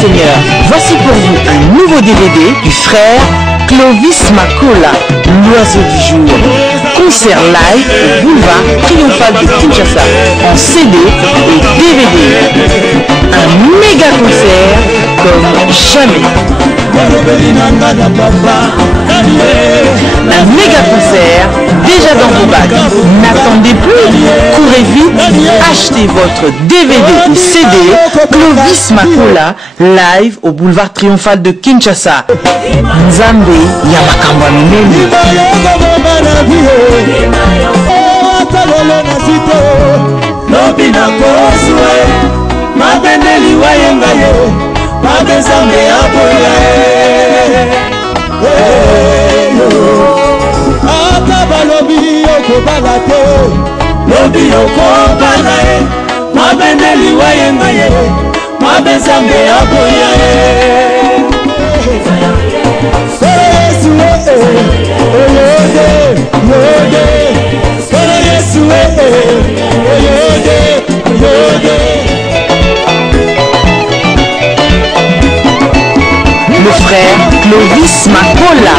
Seigneur. Voici pour vous un nouveau DVD du frère Clovis Makola, l'oiseau du jour. Concert live au boulevard Triomphal de Kinshasa en CD et DVD. Un méga concert comme jamais. Un méga concert déjà dans vos bacs. N'attendez plus, courez vite, achetez votre DVD et CD Clovis Makola live au boulevard Triomphal de Kinshasa. Nzambe Yamakamba Minene. Le frère Clovis Makola,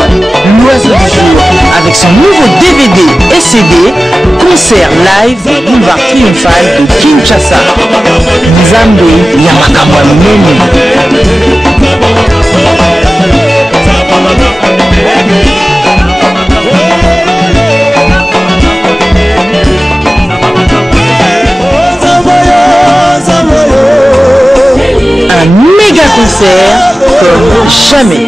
l'oiseau du jour, avec son nouveau DVD et CD, concert live au boulevard Triomphal de Kinshasa. Nzambe Yamakamba Minene. Un méga concert comme jamais.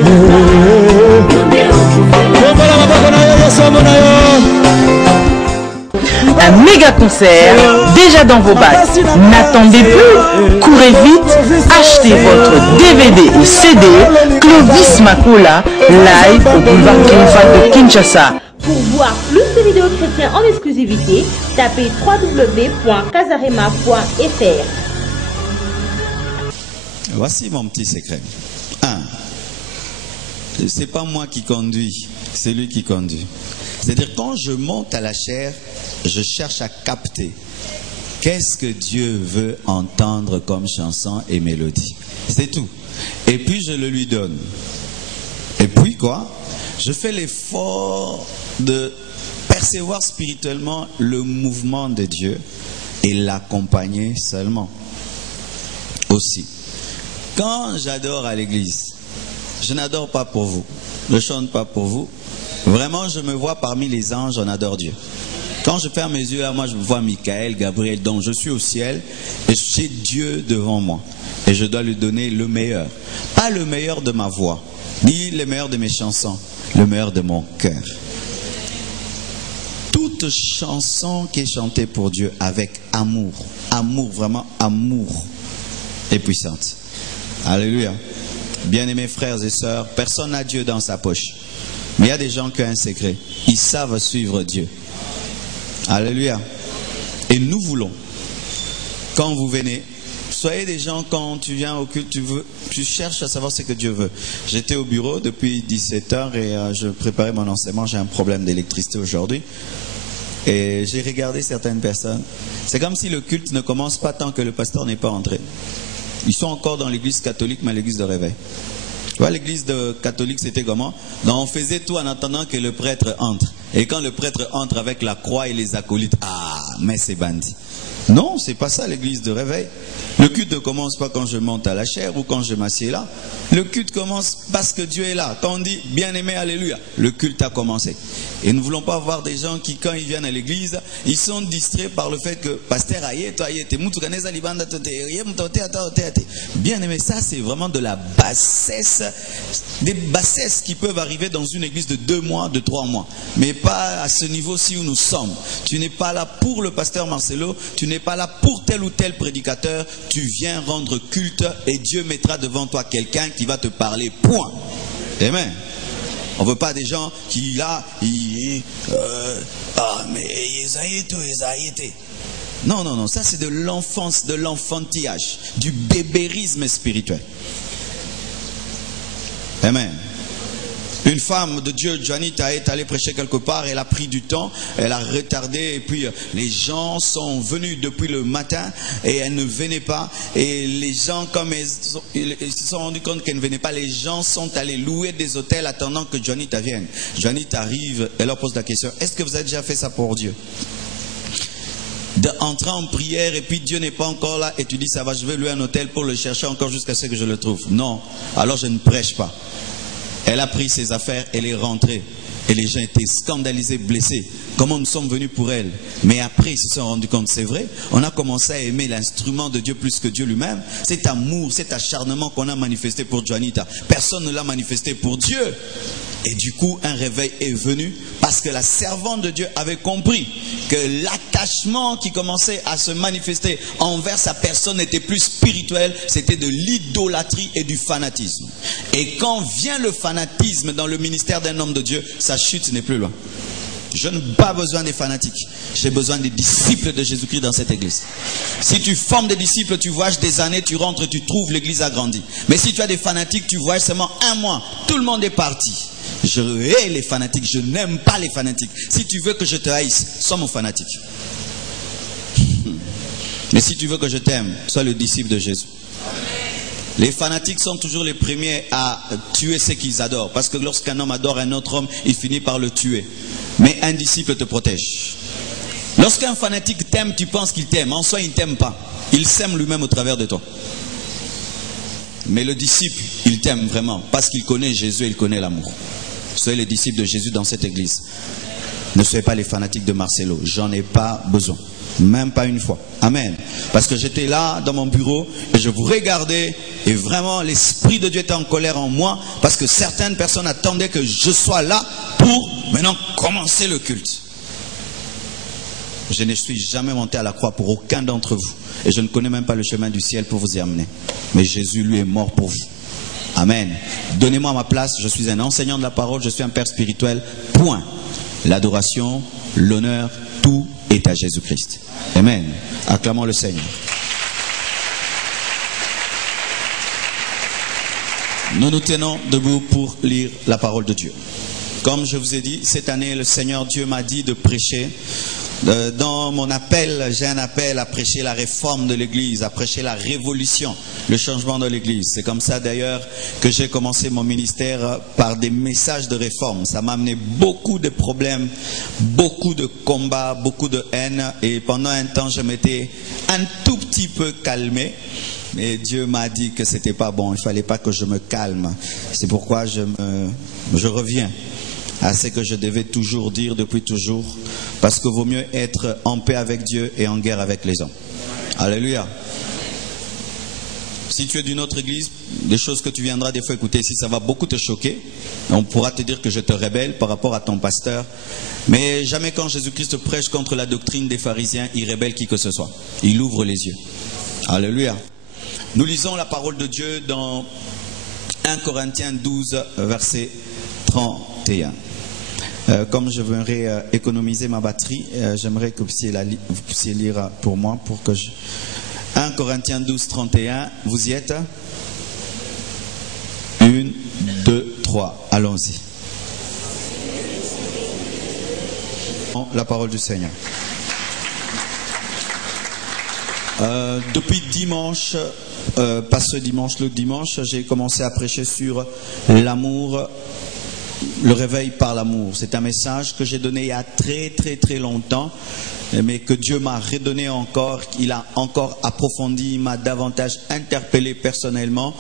Un méga concert déjà dans vos bacs. N'attendez plus, courez vite, achetez votre DVD et CD Clovis Makola live au boulevard Triomphal de Kinshasa. Pour voir plus de vidéos chrétiennes en exclusivité, tapez www.kazarema.fr. Voici mon petit secret. 1. C'est pas moi qui conduis, c'est lui qui conduit. C'est-à-dire quand je monte à la chair, je cherche à capter qu'est-ce que Dieu veut entendre comme chanson et mélodie. C'est tout. Et puis je le lui donne. Et puis quoi? Je fais l'effort de percevoir spirituellement le mouvement de Dieu et l'accompagner seulement. Aussi. Quand j'adore à l'église, je n'adore pas pour vous, je ne chante pas pour vous. Vraiment, je me vois parmi les anges, on adore Dieu. Quand je ferme mes yeux, là, moi je vois Michael, Gabriel, donc je suis au ciel et j'ai Dieu devant moi. Et je dois lui donner le meilleur. Pas le meilleur de ma voix, ni le meilleur de mes chansons, le meilleur de mon cœur. Toute chanson qui est chantée pour Dieu avec amour, amour, vraiment amour, est puissante. Alléluia. Bien-aimés frères et sœurs, personne n'a Dieu dans sa poche. Mais il y a des gens qui ont un secret. Ils savent suivre Dieu. Alléluia. Et nous voulons, quand vous venez, soyez des gens, quand tu viens au culte, tu cherches à savoir ce que Dieu veut. J'étais au bureau depuis 17h et je préparais mon enseignement. J'ai un problème d'électricité aujourd'hui. Et j'ai regardé certaines personnes. C'est comme si le culte ne commence pas tant que le pasteur n'est pas entré. Ils sont encore dans l'église catholique, mais l'église de réveil. Tu vois, l'église catholique, c'était comment? Donc, on faisait tout en attendant que le prêtre entre. Et quand le prêtre entre avec la croix et les acolytes, ah, mais c'est bandit. Non, c'est pas ça l'église de réveil. Le culte ne commence pas quand je monte à la chair ou quand je m'assieds là. Le culte commence parce que Dieu est là. Quand on dit bien-aimé, alléluia, le culte a commencé. Et nous ne voulons pas voir des gens qui, quand ils viennent à l'église, ils sont distraits par le fait que pasteur bien-aimé, ça c'est vraiment de la bassesse, des bassesses qui peuvent arriver dans une église de 2 mois, de 3 mois. Mais pas à ce niveau-ci où nous sommes. Tu n'es pas là pour le pasteur Marcelo, tu n'es pas là pour tel ou tel prédicateur, tu viens rendre culte et Dieu mettra devant toi quelqu'un qui va te parler, point. Amen. On ne veut pas des gens qui là, mais non, non, non, ça c'est de l'enfance, de l'enfantillage, du bébérisme spirituel. Amen. Une femme de Dieu, Juanita, est allée prêcher quelque part, elle a pris du temps, elle a retardé, et puis les gens sont venus depuis le matin et elle ne venait pas. Et les gens, comme ils se sont rendus compte qu'elle ne venait pas, les gens sont allés louer des hôtels attendant que Juanita vienne. Juanita arrive, elle leur pose la question, est-ce que vous avez déjà fait ça pour Dieu? D'entrer en prière et puis Dieu n'est pas encore là et tu dis ça va, je vais louer un hôtel pour le chercher encore jusqu'à ce que je le trouve. Non, alors je ne prêche pas. Elle a pris ses affaires, elle est rentrée. Et les gens étaient scandalisés, blessés. Comment nous sommes venus pour elle? Mais après, ils se sont rendus compte, c'est vrai. On a commencé à aimer l'instrument de Dieu plus que Dieu lui-même. Cet amour, cet acharnement qu'on a manifesté pour Juanita, personne ne l'a manifesté pour Dieu. Et du coup, un réveil est venu parce que la servante de Dieu avait compris que l'attachement qui commençait à se manifester envers sa personne n'était plus spirituel, c'était de l'idolâtrie et du fanatisme. Et quand vient le fanatisme dans le ministère d'un homme de Dieu, sa chute n'est plus loin. Je n'ai pas besoin des fanatiques. J'ai besoin des disciples de Jésus-Christ dans cette église. Si tu formes des disciples, tu voyages des années, tu rentres, tu trouves l'église a grandi. Mais si tu as des fanatiques, tu voyages seulement un mois. Tout le monde est parti. Je hais les fanatiques, je n'aime pas les fanatiques. Si tu veux que je te haïsse, sois mon fanatique. Mais si tu veux que je t'aime, sois le disciple de Jésus. Les fanatiques sont toujours les premiers à tuer ceux qu'ils adorent. Parce que lorsqu'un homme adore un autre homme, il finit par le tuer. Mais un disciple te protège. Lorsqu'un fanatique t'aime, tu penses qu'il t'aime. En soi, il ne t'aime pas. Il s'aime lui-même au travers de toi. Mais le disciple, il t'aime vraiment. Parce qu'il connaît Jésus et il connaît l'amour. Soyez les disciples de Jésus dans cette église. Ne soyez pas les fanatiques de Marcelo. J'en ai pas besoin. Même pas une fois. Amen. Parce que j'étais là dans mon bureau et je vous regardais et vraiment l'Esprit de Dieu était en colère en moi parce que certaines personnes attendaient que je sois là pour maintenant commencer le culte. Je ne suis jamais monté à la croix pour aucun d'entre vous et je ne connais même pas le chemin du ciel pour vous y amener. Mais Jésus, lui, est mort pour vous. Amen. Donnez-moi ma place. Je suis un enseignant de la parole. Je suis un père spirituel. Point. L'adoration, l'honneur, tout est à Jésus-Christ. Amen. Acclamons le Seigneur. Nous nous tenons debout pour lire la parole de Dieu. Comme je vous ai dit, cette année, le Seigneur Dieu m'a dit de prêcher. Dans mon appel, j'ai un appel à prêcher la réforme de l'Église, à prêcher la révolution, le changement de l'Église. C'est comme ça d'ailleurs que j'ai commencé mon ministère par des messages de réforme. Ça m'a amené beaucoup de problèmes, beaucoup de combats, beaucoup de haine. Et pendant un temps, je m'étais un tout petit peu calmé. Mais Dieu m'a dit que c'était pas bon, il fallait pas que je me calme. C'est pourquoi je reviens à ce que je devais toujours dire depuis toujours, parce que vaut mieux être en paix avec Dieu et en guerre avec les hommes. Alléluia. Si tu es d'une autre église, des choses que tu viendras des fois écouter ici, ça va beaucoup te choquer. On pourra te dire que je te rébelle par rapport à ton pasteur. Mais jamais quand Jésus-Christ prêche contre la doctrine des pharisiens, il rébelle qui que ce soit. Il ouvre les yeux. Alléluia. Nous lisons la parole de Dieu dans 1 Corinthiens 12, verset 31. Comme je voudrais économiser ma batterie, j'aimerais que vous puissiez lire pour moi, pour que 1 Corinthiens 12, 31, vous y êtes? 1, 2, 3, allons-y. La parole du Seigneur. Depuis dimanche, pas ce dimanche, l'autre dimanche, j'ai commencé à prêcher sur l'amour. Le réveil par l'amour. C'est un message que j'ai donné il y a très longtemps, mais que Dieu m'a redonné encore. Il a encore approfondi, il m'a davantage interpellé personnellement.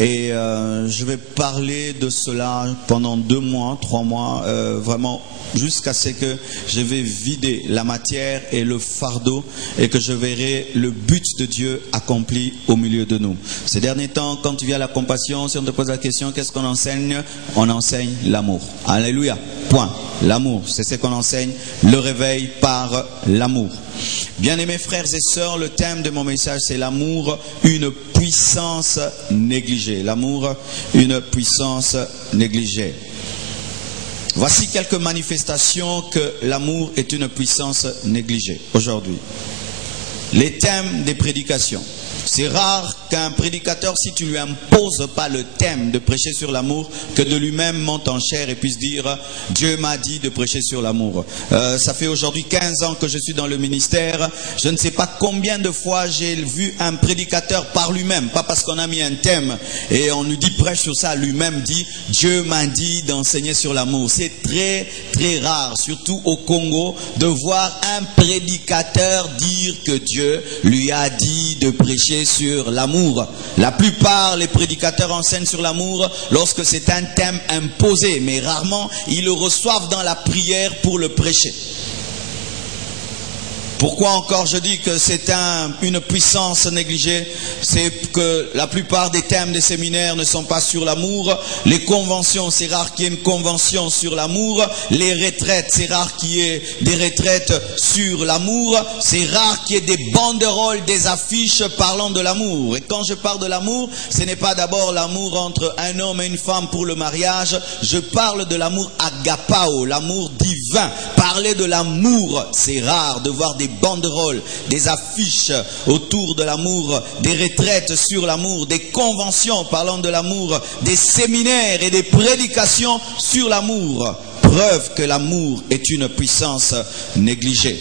Et je vais parler de cela pendant 2 mois, 3 mois, vraiment jusqu'à ce que je vais vider la matière et le fardeau et que je verrai le but de Dieu accompli au milieu de nous. Ces derniers temps, quand tu viens à la compassion, si on te pose la question, qu'est-ce qu'on enseigne? On enseigne l'amour. Alléluia. Point. L'amour, c'est ce qu'on enseigne, le réveil par l'amour. Bien-aimés frères et sœurs, le thème de mon message, c'est l'amour, une puissance négligée. L'amour, une puissance négligée. Voici quelques manifestations que l'amour est une puissance négligée aujourd'hui. Les thèmes des prédications. C'est rare qu'un prédicateur, si tu lui imposes pas le thème de prêcher sur l'amour, que de lui-même monte en chair et puisse dire « Dieu m'a dit de prêcher sur l'amour ». Ça fait aujourd'hui 15 ans que je suis dans le ministère. Je ne sais pas combien de fois j'ai vu un prédicateur par lui-même, pas parce qu'on a mis un thème et on lui dit prêche sur ça, lui-même dit « Dieu m'a dit d'enseigner sur l'amour ». C'est très très rare, surtout au Congo, de voir un prédicateur dire que Dieu lui a dit de prêcher sur l'amour. La plupart, les prédicateurs enseignent sur l'amour lorsque c'est un thème imposé, mais rarement ils le reçoivent dans la prière pour le prêcher. Pourquoi encore je dis que c'est une puissance négligée? C'est que la plupart des thèmes des séminaires ne sont pas sur l'amour. Les conventions, c'est rare qu'il y ait une convention sur l'amour. Les retraites, c'est rare qu'il y ait des retraites sur l'amour. C'est rare qu'il y ait des banderoles, des affiches parlant de l'amour. Et quand je parle de l'amour, ce n'est pas d'abord l'amour entre un homme et une femme pour le mariage. Je parle de l'amour agapao, l'amour divin. Parler de l'amour, c'est rare de voir des banderoles, des affiches autour de l'amour, des retraites sur l'amour, des conventions parlant de l'amour, des séminaires et des prédications sur l'amour. Preuve que l'amour est une puissance négligée.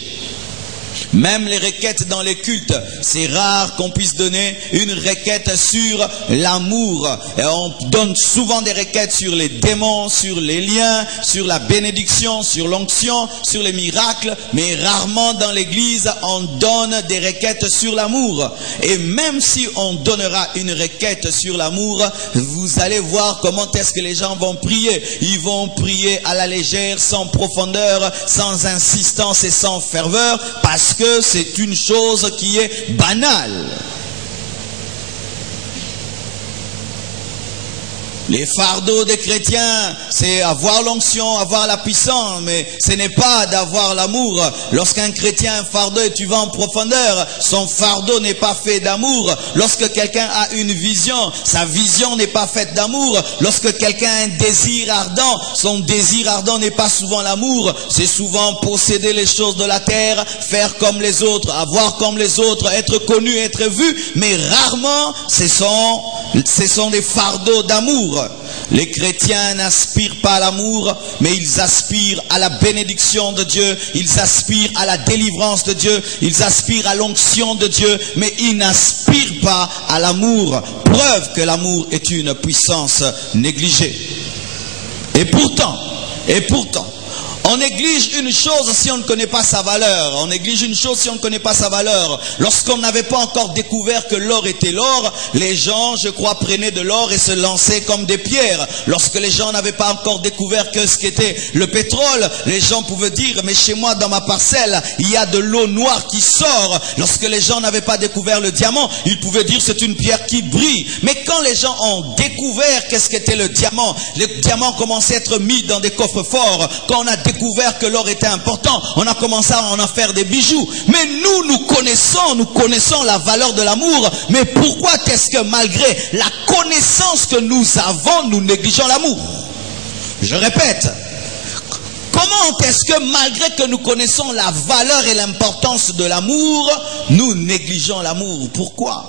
Même les requêtes dans les cultes, c'est rare qu'on puisse donner une requête sur l'amour. Et on donne souvent des requêtes sur les démons, sur les liens, sur la bénédiction, sur l'onction, sur les miracles. Mais rarement dans l'église, on donne des requêtes sur l'amour. Et même si on donnera une requête sur l'amour, vous allez voir comment est-ce que les gens vont prier. Ils vont prier à la légère, sans profondeur, sans insistance et sans ferveur, parce que c'est une chose qui est banale. Les fardeaux des chrétiens, c'est avoir l'onction, avoir la puissance, mais ce n'est pas d'avoir l'amour. Lorsqu'un chrétien a un fardeau et tu vas en profondeur, son fardeau n'est pas fait d'amour. Lorsque quelqu'un a une vision, sa vision n'est pas faite d'amour. Lorsque quelqu'un a un désir ardent, son désir ardent n'est pas souvent l'amour. C'est souvent posséder les choses de la terre, faire comme les autres, avoir comme les autres, être connu, être vu, mais rarement ce sont des fardeaux d'amour. Les chrétiens n'aspirent pas à l'amour, mais ils aspirent à la bénédiction de Dieu, ils aspirent à la délivrance de Dieu, ils aspirent à l'onction de Dieu, mais ils n'aspirent pas à l'amour. Preuve que l'amour est une puissance négligée. Et pourtant, on néglige une chose si on ne connaît pas sa valeur. On néglige une chose si on ne connaît pas sa valeur. Lorsqu'on n'avait pas encore découvert que l'or était l'or, les gens, je crois, prenaient de l'or et se lançaient comme des pierres. Lorsque les gens n'avaient pas encore découvert que ce qu'était le pétrole, les gens pouvaient dire, mais chez moi, dans ma parcelle, il y a de l'eau noire qui sort. Lorsque les gens n'avaient pas découvert le diamant, ils pouvaient dire, c'est une pierre qui brille. Mais quand les gens ont découvert qu'est-ce qu'était le diamant commençait à être mis dans des coffres forts. Quand on a découvert que l'or était important, on a commencé à en faire des bijoux. Mais nous connaissons la valeur de l'amour. Mais pourquoi est-ce que malgré la connaissance que nous avons, nous négligeons l'amour? Je répète, comment est-ce que malgré que nous connaissons la valeur et l'importance de l'amour, nous négligeons l'amour? Pourquoi?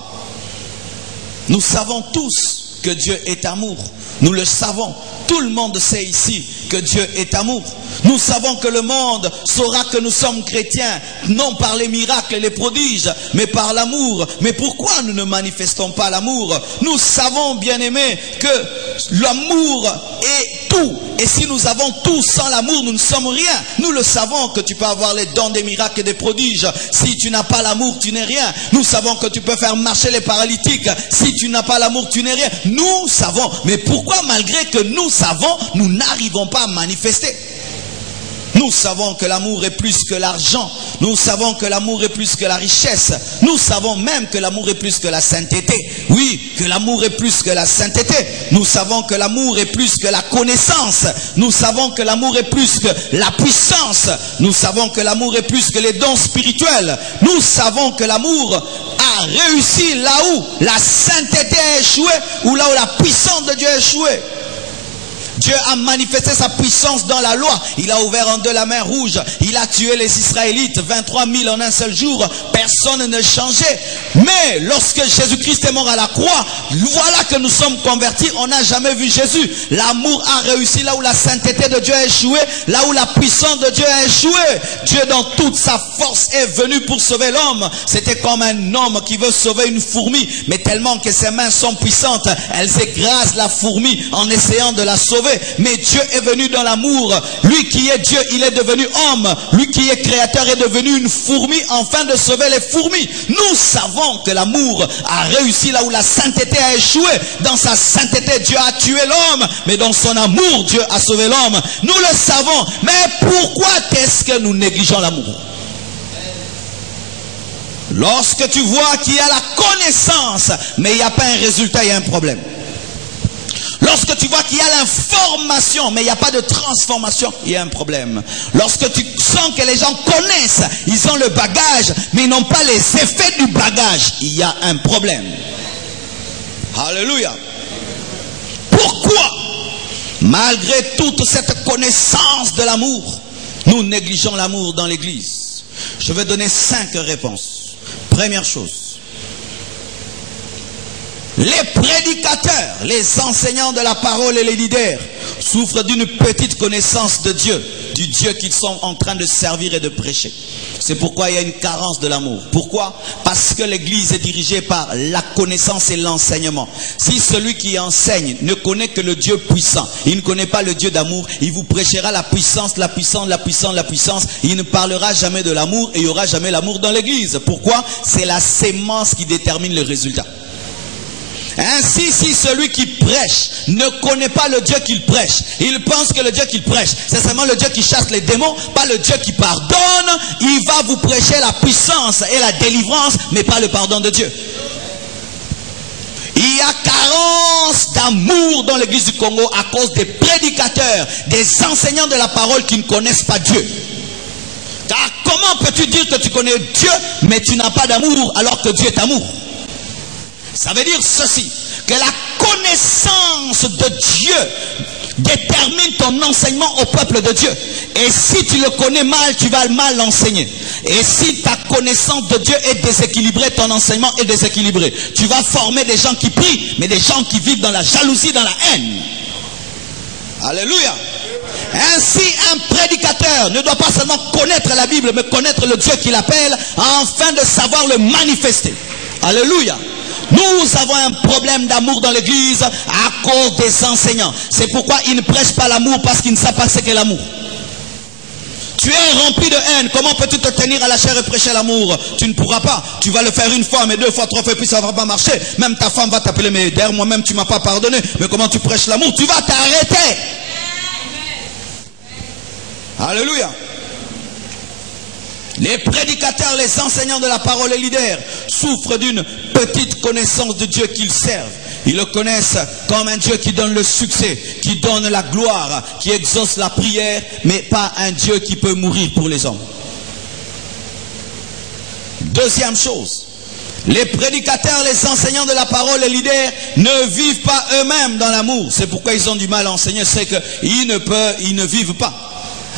Nous savons tous que Dieu est amour. Nous le savons. Tout le monde sait ici que Dieu est amour. Nous savons que le monde saura que nous sommes chrétiens, non par les miracles et les prodiges, mais par l'amour. Mais pourquoi nous ne manifestons pas l'amour? Nous savons, bien-aimés, que l'amour est tout. Et si nous avons tout sans l'amour, nous ne sommes rien. Nous le savons que tu peux avoir les dons des miracles et des prodiges. Si tu n'as pas l'amour, tu n'es rien. Nous savons que tu peux faire marcher les paralytiques. Si tu n'as pas l'amour, tu n'es rien. Nous savons. Mais pourquoi, malgré que nous savons, nous n'arrivons pas à manifester? Nous savons que l'amour est plus que l'argent. Nous savons que l'amour est plus que la richesse. Nous savons même que l'amour est plus que la sainteté. Oui, que l'amour est plus que la sainteté. Nous savons que l'amour est plus que la connaissance. Nous savons que l'amour est plus que la puissance. Nous savons que l'amour est plus que les dons spirituels. Nous savons que l'amour a réussi là où la sainteté a échoué, ou là où la puissance de Dieu a échoué. Dieu a manifesté sa puissance dans la loi. Il a ouvert en deux la mer Rouge. Il a tué les Israélites, 23 000 en un seul jour. Personne ne changeait. Mais lorsque Jésus-Christ est mort à la croix, voilà que nous sommes convertis. On n'a jamais vu Jésus. L'amour a réussi là où la sainteté de Dieu a échoué, là où la puissance de Dieu a échoué. Dieu dans toute sa force est venu pour sauver l'homme. C'était comme un homme qui veut sauver une fourmi, mais tellement que ses mains sont puissantes, elles écrasent la fourmi en essayant de la sauver. Mais Dieu est venu dans l'amour. Lui qui est Dieu, il est devenu homme. Lui qui est créateur est devenu une fourmi afin de sauver les fourmis. Nous savons que l'amour a réussi là où la sainteté a échoué. Dans sa sainteté, Dieu a tué l'homme, mais dans son amour, Dieu a sauvé l'homme. Nous le savons. Mais pourquoi est-ce que nous négligeons l'amour? Lorsque tu vois qu'il y a la connaissance, mais il n'y a pas un résultat, il y a un problème. Lorsque tu vois qu'il y a l'information, mais il n'y a pas de transformation, il y a un problème. Lorsque tu sens que les gens connaissent, ils ont le bagage, mais ils n'ont pas les effets du bagage, il y a un problème. Alléluia. Pourquoi, malgré toute cette connaissance de l'amour, nous négligeons l'amour dans l'église? Je vais donner 5 réponses. Première chose. Les prédicateurs, les enseignants de la parole et les leaders souffrent d'une petite connaissance de Dieu, du Dieu qu'ils sont en train de servir et de prêcher. C'est pourquoi il y a une carence de l'amour. Pourquoi? Parce que l'église est dirigée par la connaissance et l'enseignement. Si celui qui enseigne ne connaît que le Dieu puissant, il ne connaît pas le Dieu d'amour, il vous prêchera la puissance, la puissance, la puissance, la puissance. Il ne parlera jamais de l'amour et il n'y aura jamais l'amour dans l'église. Pourquoi? C'est la sémence qui détermine le résultat. Ainsi, si celui qui prêche ne connaît pas le Dieu qu'il prêche, il pense que le Dieu qu'il prêche, c'est seulement le Dieu qui chasse les démons, pas le Dieu qui pardonne, il va vous prêcher la puissance et la délivrance, mais pas le pardon de Dieu. Il y a carence d'amour dans l'église du Congo à cause des prédicateurs, des enseignants de la parole qui ne connaissent pas Dieu. Car comment peux-tu dire que tu connais Dieu, mais tu n'as pas d'amour alors que Dieu est amour? Ça veut dire ceci, que la connaissance de Dieu détermine ton enseignement au peuple de Dieu. Et si tu le connais mal, tu vas mal l'enseigner. Et si ta connaissance de Dieu est déséquilibrée, ton enseignement est déséquilibré. Tu vas former des gens qui prient, mais des gens qui vivent dans la jalousie, dans la haine. Alléluia. Ainsi, un prédicateur ne doit pas seulement connaître la Bible, mais connaître le Dieu qu'il appelle, afin de savoir le manifester. Alléluia. Nous avons un problème d'amour dans l'église à cause des enseignants. C'est pourquoi ils ne prêchent pas l'amour, parce qu'ils ne savent pas ce qu'est l'amour. Tu es rempli de haine. Comment peux-tu te tenir à la chair et prêcher l'amour? Tu ne pourras pas. Tu vas le faire une fois, mais 2 fois, 3 fois, et puis ça ne va pas marcher. Même ta femme va t'appeler, mais derrière moi-même tu ne m'as pas pardonné. Mais comment tu prêches l'amour? Tu vas t'arrêter. Alléluia. Les prédicateurs, les enseignants de la parole et leaders souffrent d'une petite connaissance de Dieu qu'ils servent. Ils le connaissent comme un Dieu qui donne le succès, qui donne la gloire, qui exauce la prière, mais pas un Dieu qui peut mourir pour les hommes. Deuxième chose, les prédicateurs, les enseignants de la parole et leaders ne vivent pas eux-mêmes dans l'amour. C'est pourquoi ils ont du mal à enseigner, c'est qu'ils ne vivent pas.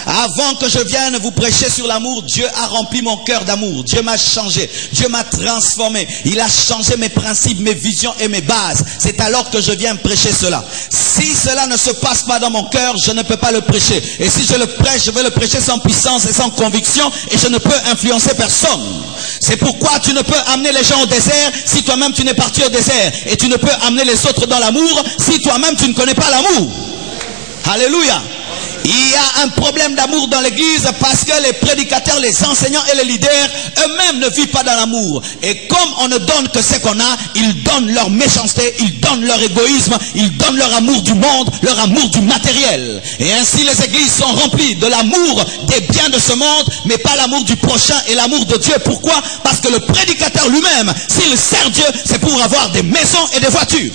Avant que je vienne vous prêcher sur l'amour, Dieu a rempli mon cœur d'amour. Dieu m'a changé. Dieu m'a transformé. Il a changé mes principes, mes visions et mes bases. C'est alors que je viens prêcher cela. Si cela ne se passe pas dans mon cœur, je ne peux pas le prêcher. Et si je le prêche, je vais le prêcher sans puissance et sans conviction, et je ne peux influencer personne. C'est pourquoi tu ne peux amener les gens au désert si toi-même tu n'es parti au désert. Et tu ne peux amener les autres dans l'amour si toi-même tu ne connais pas l'amour. Alléluia. Il y a un problème d'amour dans l'église parce que les prédicateurs, les enseignants et les leaders eux-mêmes ne vivent pas dans l'amour. Et comme on ne donne que ce qu'on a, ils donnent leur méchanceté, ils donnent leur égoïsme, ils donnent leur amour du monde, leur amour du matériel. Et ainsi les églises sont remplies de l'amour des biens de ce monde, mais pas l'amour du prochain et l'amour de Dieu. Pourquoi? Parce que le prédicateur lui-même, s'il sert Dieu, c'est pour avoir des maisons et des voitures.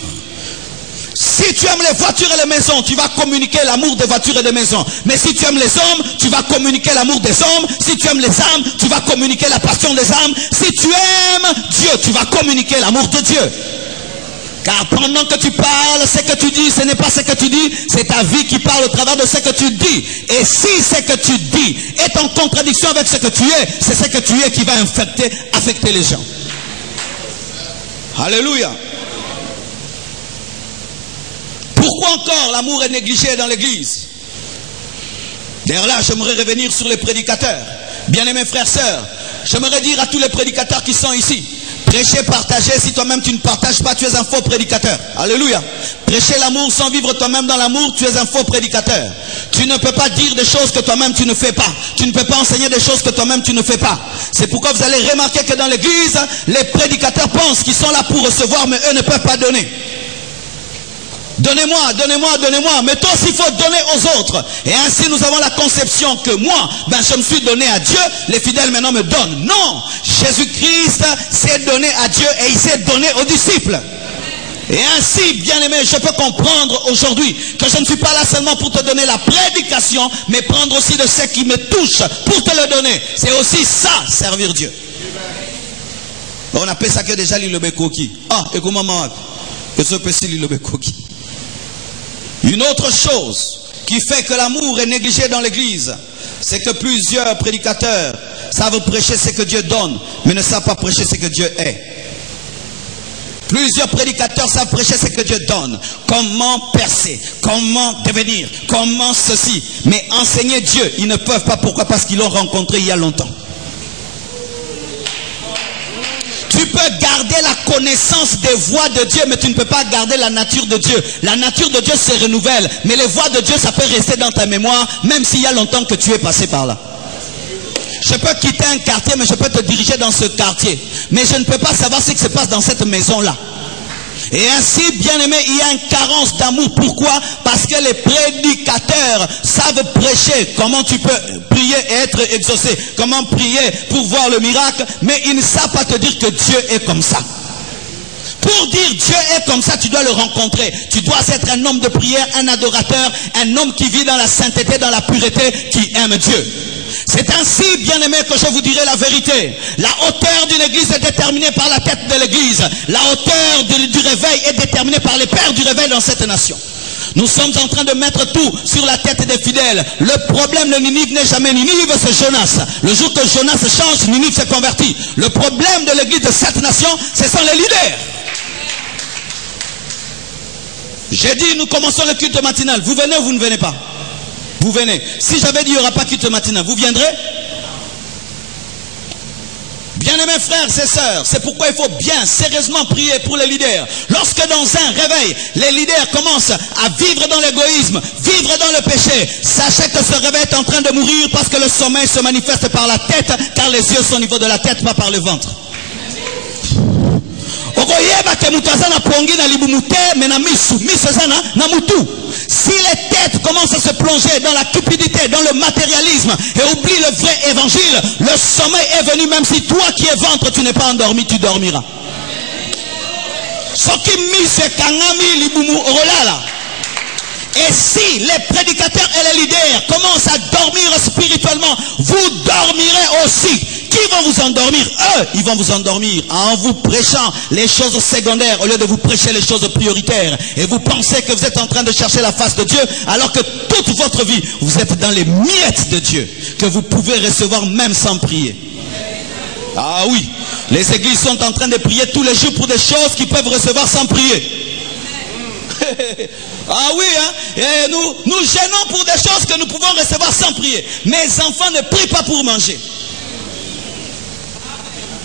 Si tu aimes les voitures et les maisons, tu vas communiquer l'amour des voitures et des maisons. Mais si tu aimes les hommes, tu vas communiquer l'amour des hommes. Si tu aimes les âmes, tu vas communiquer la passion des âmes. Si tu aimes Dieu, tu vas communiquer l'amour de Dieu. Car pendant que tu parles, ce que tu dis, ce n'est pas ce que tu dis, c'est ta vie qui parle au travers de ce que tu dis. Et si ce que tu dis est en contradiction avec ce que tu es, c'est ce que tu es qui va affecter les gens. Alléluia. Pourquoi encore l'amour est négligé dans l'église? D'ailleurs là, j'aimerais revenir sur les prédicateurs. Bien-aimés frères, sœurs, j'aimerais dire à tous les prédicateurs qui sont ici, prêchez, partagez. Si toi-même tu ne partages pas, tu es un faux prédicateur. Alléluia. Prêcher l'amour sans vivre toi-même dans l'amour, tu es un faux prédicateur. Tu ne peux pas dire des choses que toi-même tu ne fais pas. Tu ne peux pas enseigner des choses que toi-même tu ne fais pas. C'est pourquoi vous allez remarquer que dans l'église, les prédicateurs pensent qu'ils sont là pour recevoir, mais eux ne peuvent pas donner. Donnez-moi, donnez-moi, donnez-moi. Mais toi aussi, il faut donner aux autres. Et ainsi, nous avons la conception que moi, je me suis donné à Dieu. Les fidèles maintenant me donnent. Non, Jésus-Christ s'est donné à Dieu et il s'est donné aux disciples. Et ainsi, bien-aimé, je peux comprendre aujourd'hui que je ne suis pas là seulement pour te donner la prédication, mais prendre aussi de ce qui me touche pour te le donner. C'est aussi ça, servir Dieu. On appelle ça que déjà l'île coquille. Ah, écoute maman, que ce peut l'île coquille. Une autre chose qui fait que l'amour est négligé dans l'église, c'est que plusieurs prédicateurs savent prêcher ce que Dieu donne, mais ne savent pas prêcher ce que Dieu est. Plusieurs prédicateurs savent prêcher ce que Dieu donne. Comment percer, comment devenir, comment ceci. Mais enseigner Dieu, ils ne peuvent pas. Pourquoi? Parce qu'ils l'ont rencontré il y a longtemps. Tu peux garder la connaissance des voies de Dieu, mais tu ne peux pas garder la nature de Dieu. La nature de Dieu se renouvelle, mais les voies de Dieu, ça peut rester dans ta mémoire, même s'il y a longtemps que tu es passé par là. Je peux quitter un quartier, mais je peux te diriger dans ce quartier. Mais je ne peux pas savoir ce qui se passe dans cette maison-là. Et ainsi, bien aimé, il y a une carence d'amour. Pourquoi? Parce que les prédicateurs savent prêcher comment tu peux prier et être exaucé, comment prier pour voir le miracle, mais ils ne savent pas te dire que Dieu est comme ça. Pour dire Dieu est comme ça, tu dois le rencontrer. Tu dois être un homme de prière, un adorateur, un homme qui vit dans la sainteté, dans la pureté, qui aime Dieu. C'est ainsi, bien aimé, que je vous dirai la vérité. La hauteur d'une église est déterminée par la tête de l'église. La hauteur du réveil est déterminée par les pères du réveil dans cette nation. Nous sommes en train de mettre tout sur la tête des fidèles. Le problème de Ninive n'est jamais Ninive, c'est Jonas. Le jour que Jonas change, Ninive s'est converti. Le problème de l'église de cette nation, ce sont les leaders. J'ai dit, nous commençons le culte matinal. Vous venez ou vous ne venez pas? Vous venez. Si j'avais dit il n'y aura pas culte matinal, vous viendrez? Bien-aimés frères et sœurs, c'est pourquoi il faut bien sérieusement prier pour les leaders. Lorsque dans un réveil, les leaders commencent à vivre dans l'égoïsme, vivre dans le péché, sachez que ce réveil est en train de mourir parce que le sommeil se manifeste par la tête, car les yeux sont au niveau de la tête, pas par le ventre. Si les têtes commencent à se plonger dans la cupidité, dans le matérialisme et oublient le vrai évangile, le sommeil est venu. Même si toi qui es ventre, tu n'es pas endormi, tu dormiras. Et si les prédicateurs et les leaders commencent à dormir spirituellement, vous dormirez aussi. Qui vont vous endormir? Eux, ils vont vous endormir en vous prêchant les choses secondaires au lieu de vous prêcher les choses prioritaires. Et vous pensez que vous êtes en train de chercher la face de Dieu, alors que toute votre vie, vous êtes dans les miettes de Dieu, que vous pouvez recevoir même sans prier. Ah oui, les églises sont en train de prier tous les jours pour des choses qu'ils peuvent recevoir sans prier. Ah oui, hein? Et nous gênons pour des choses que nous pouvons recevoir sans prier. Mes enfants ne prient pas pour manger.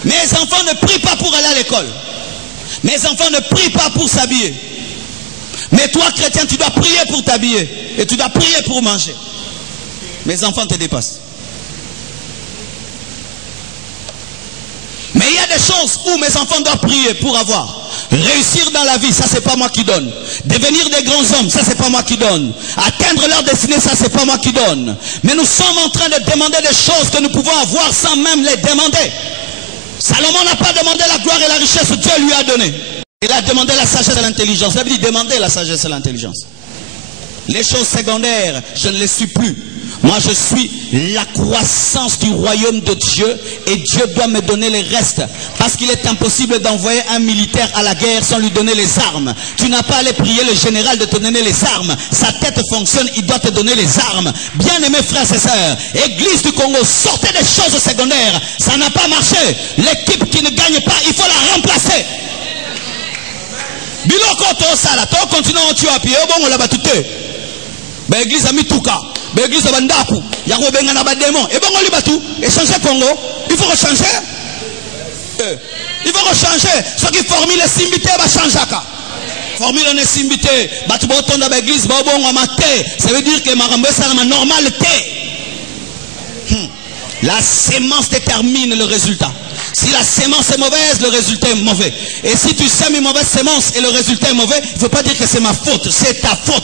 Mes enfants ne prient pas pour aller à l'école. Mes enfants ne prient pas pour s'habiller. Mais toi, chrétien, tu dois prier pour t'habiller. Et tu dois prier pour manger. Mes enfants te dépassent. Mais il y a des choses où mes enfants doivent prier pour avoir. Réussir dans la vie, ça c'est pas moi qui donne. Devenir des grands hommes, ça c'est pas moi qui donne. Atteindre leur destinée, ça c'est pas moi qui donne. Mais nous sommes en train de demander des choses que nous pouvons avoir sans même les demander. Salomon n'a pas demandé la gloire et la richesse, Dieu lui a donné. Il a demandé la sagesse et l'intelligence. Ça veut dire demander la sagesse et l'intelligence. Les choses secondaires, je ne les suis plus. Moi, je suis la croissance du royaume de Dieu et Dieu doit me donner les restes. Parce qu'il est impossible d'envoyer un militaire à la guerre sans lui donner les armes. Tu n'as pas à aller prier le général de te donner les armes. Sa tête fonctionne, il doit te donner les armes. Bien-aimés frères et sœurs, Église du Congo, sortez des choses secondaires. Ça n'a pas marché. L'équipe qui ne gagne pas, il faut la remplacer. Biloko to sala, to continue tu appuyer, bon on l'a battu. Ben Église a mis tout cas. L'église de Bandaku, il y a un démon. Et bon, on lui bat tout. Et changer Congo. Il faut rechanger. Il faut rechanger. Ce qui formule les simbité, va changer. Formule les simbité. Batu boton dans l'église, bon, on va ça veut dire que ma rambe, ça n'a normalité. La sémence détermine le résultat. Si la sémence est mauvaise, le résultat est mauvais. Et si tu sèmes une mauvaise sémence et le résultat est mauvais, il ne faut pas dire que c'est ma faute, c'est ta faute.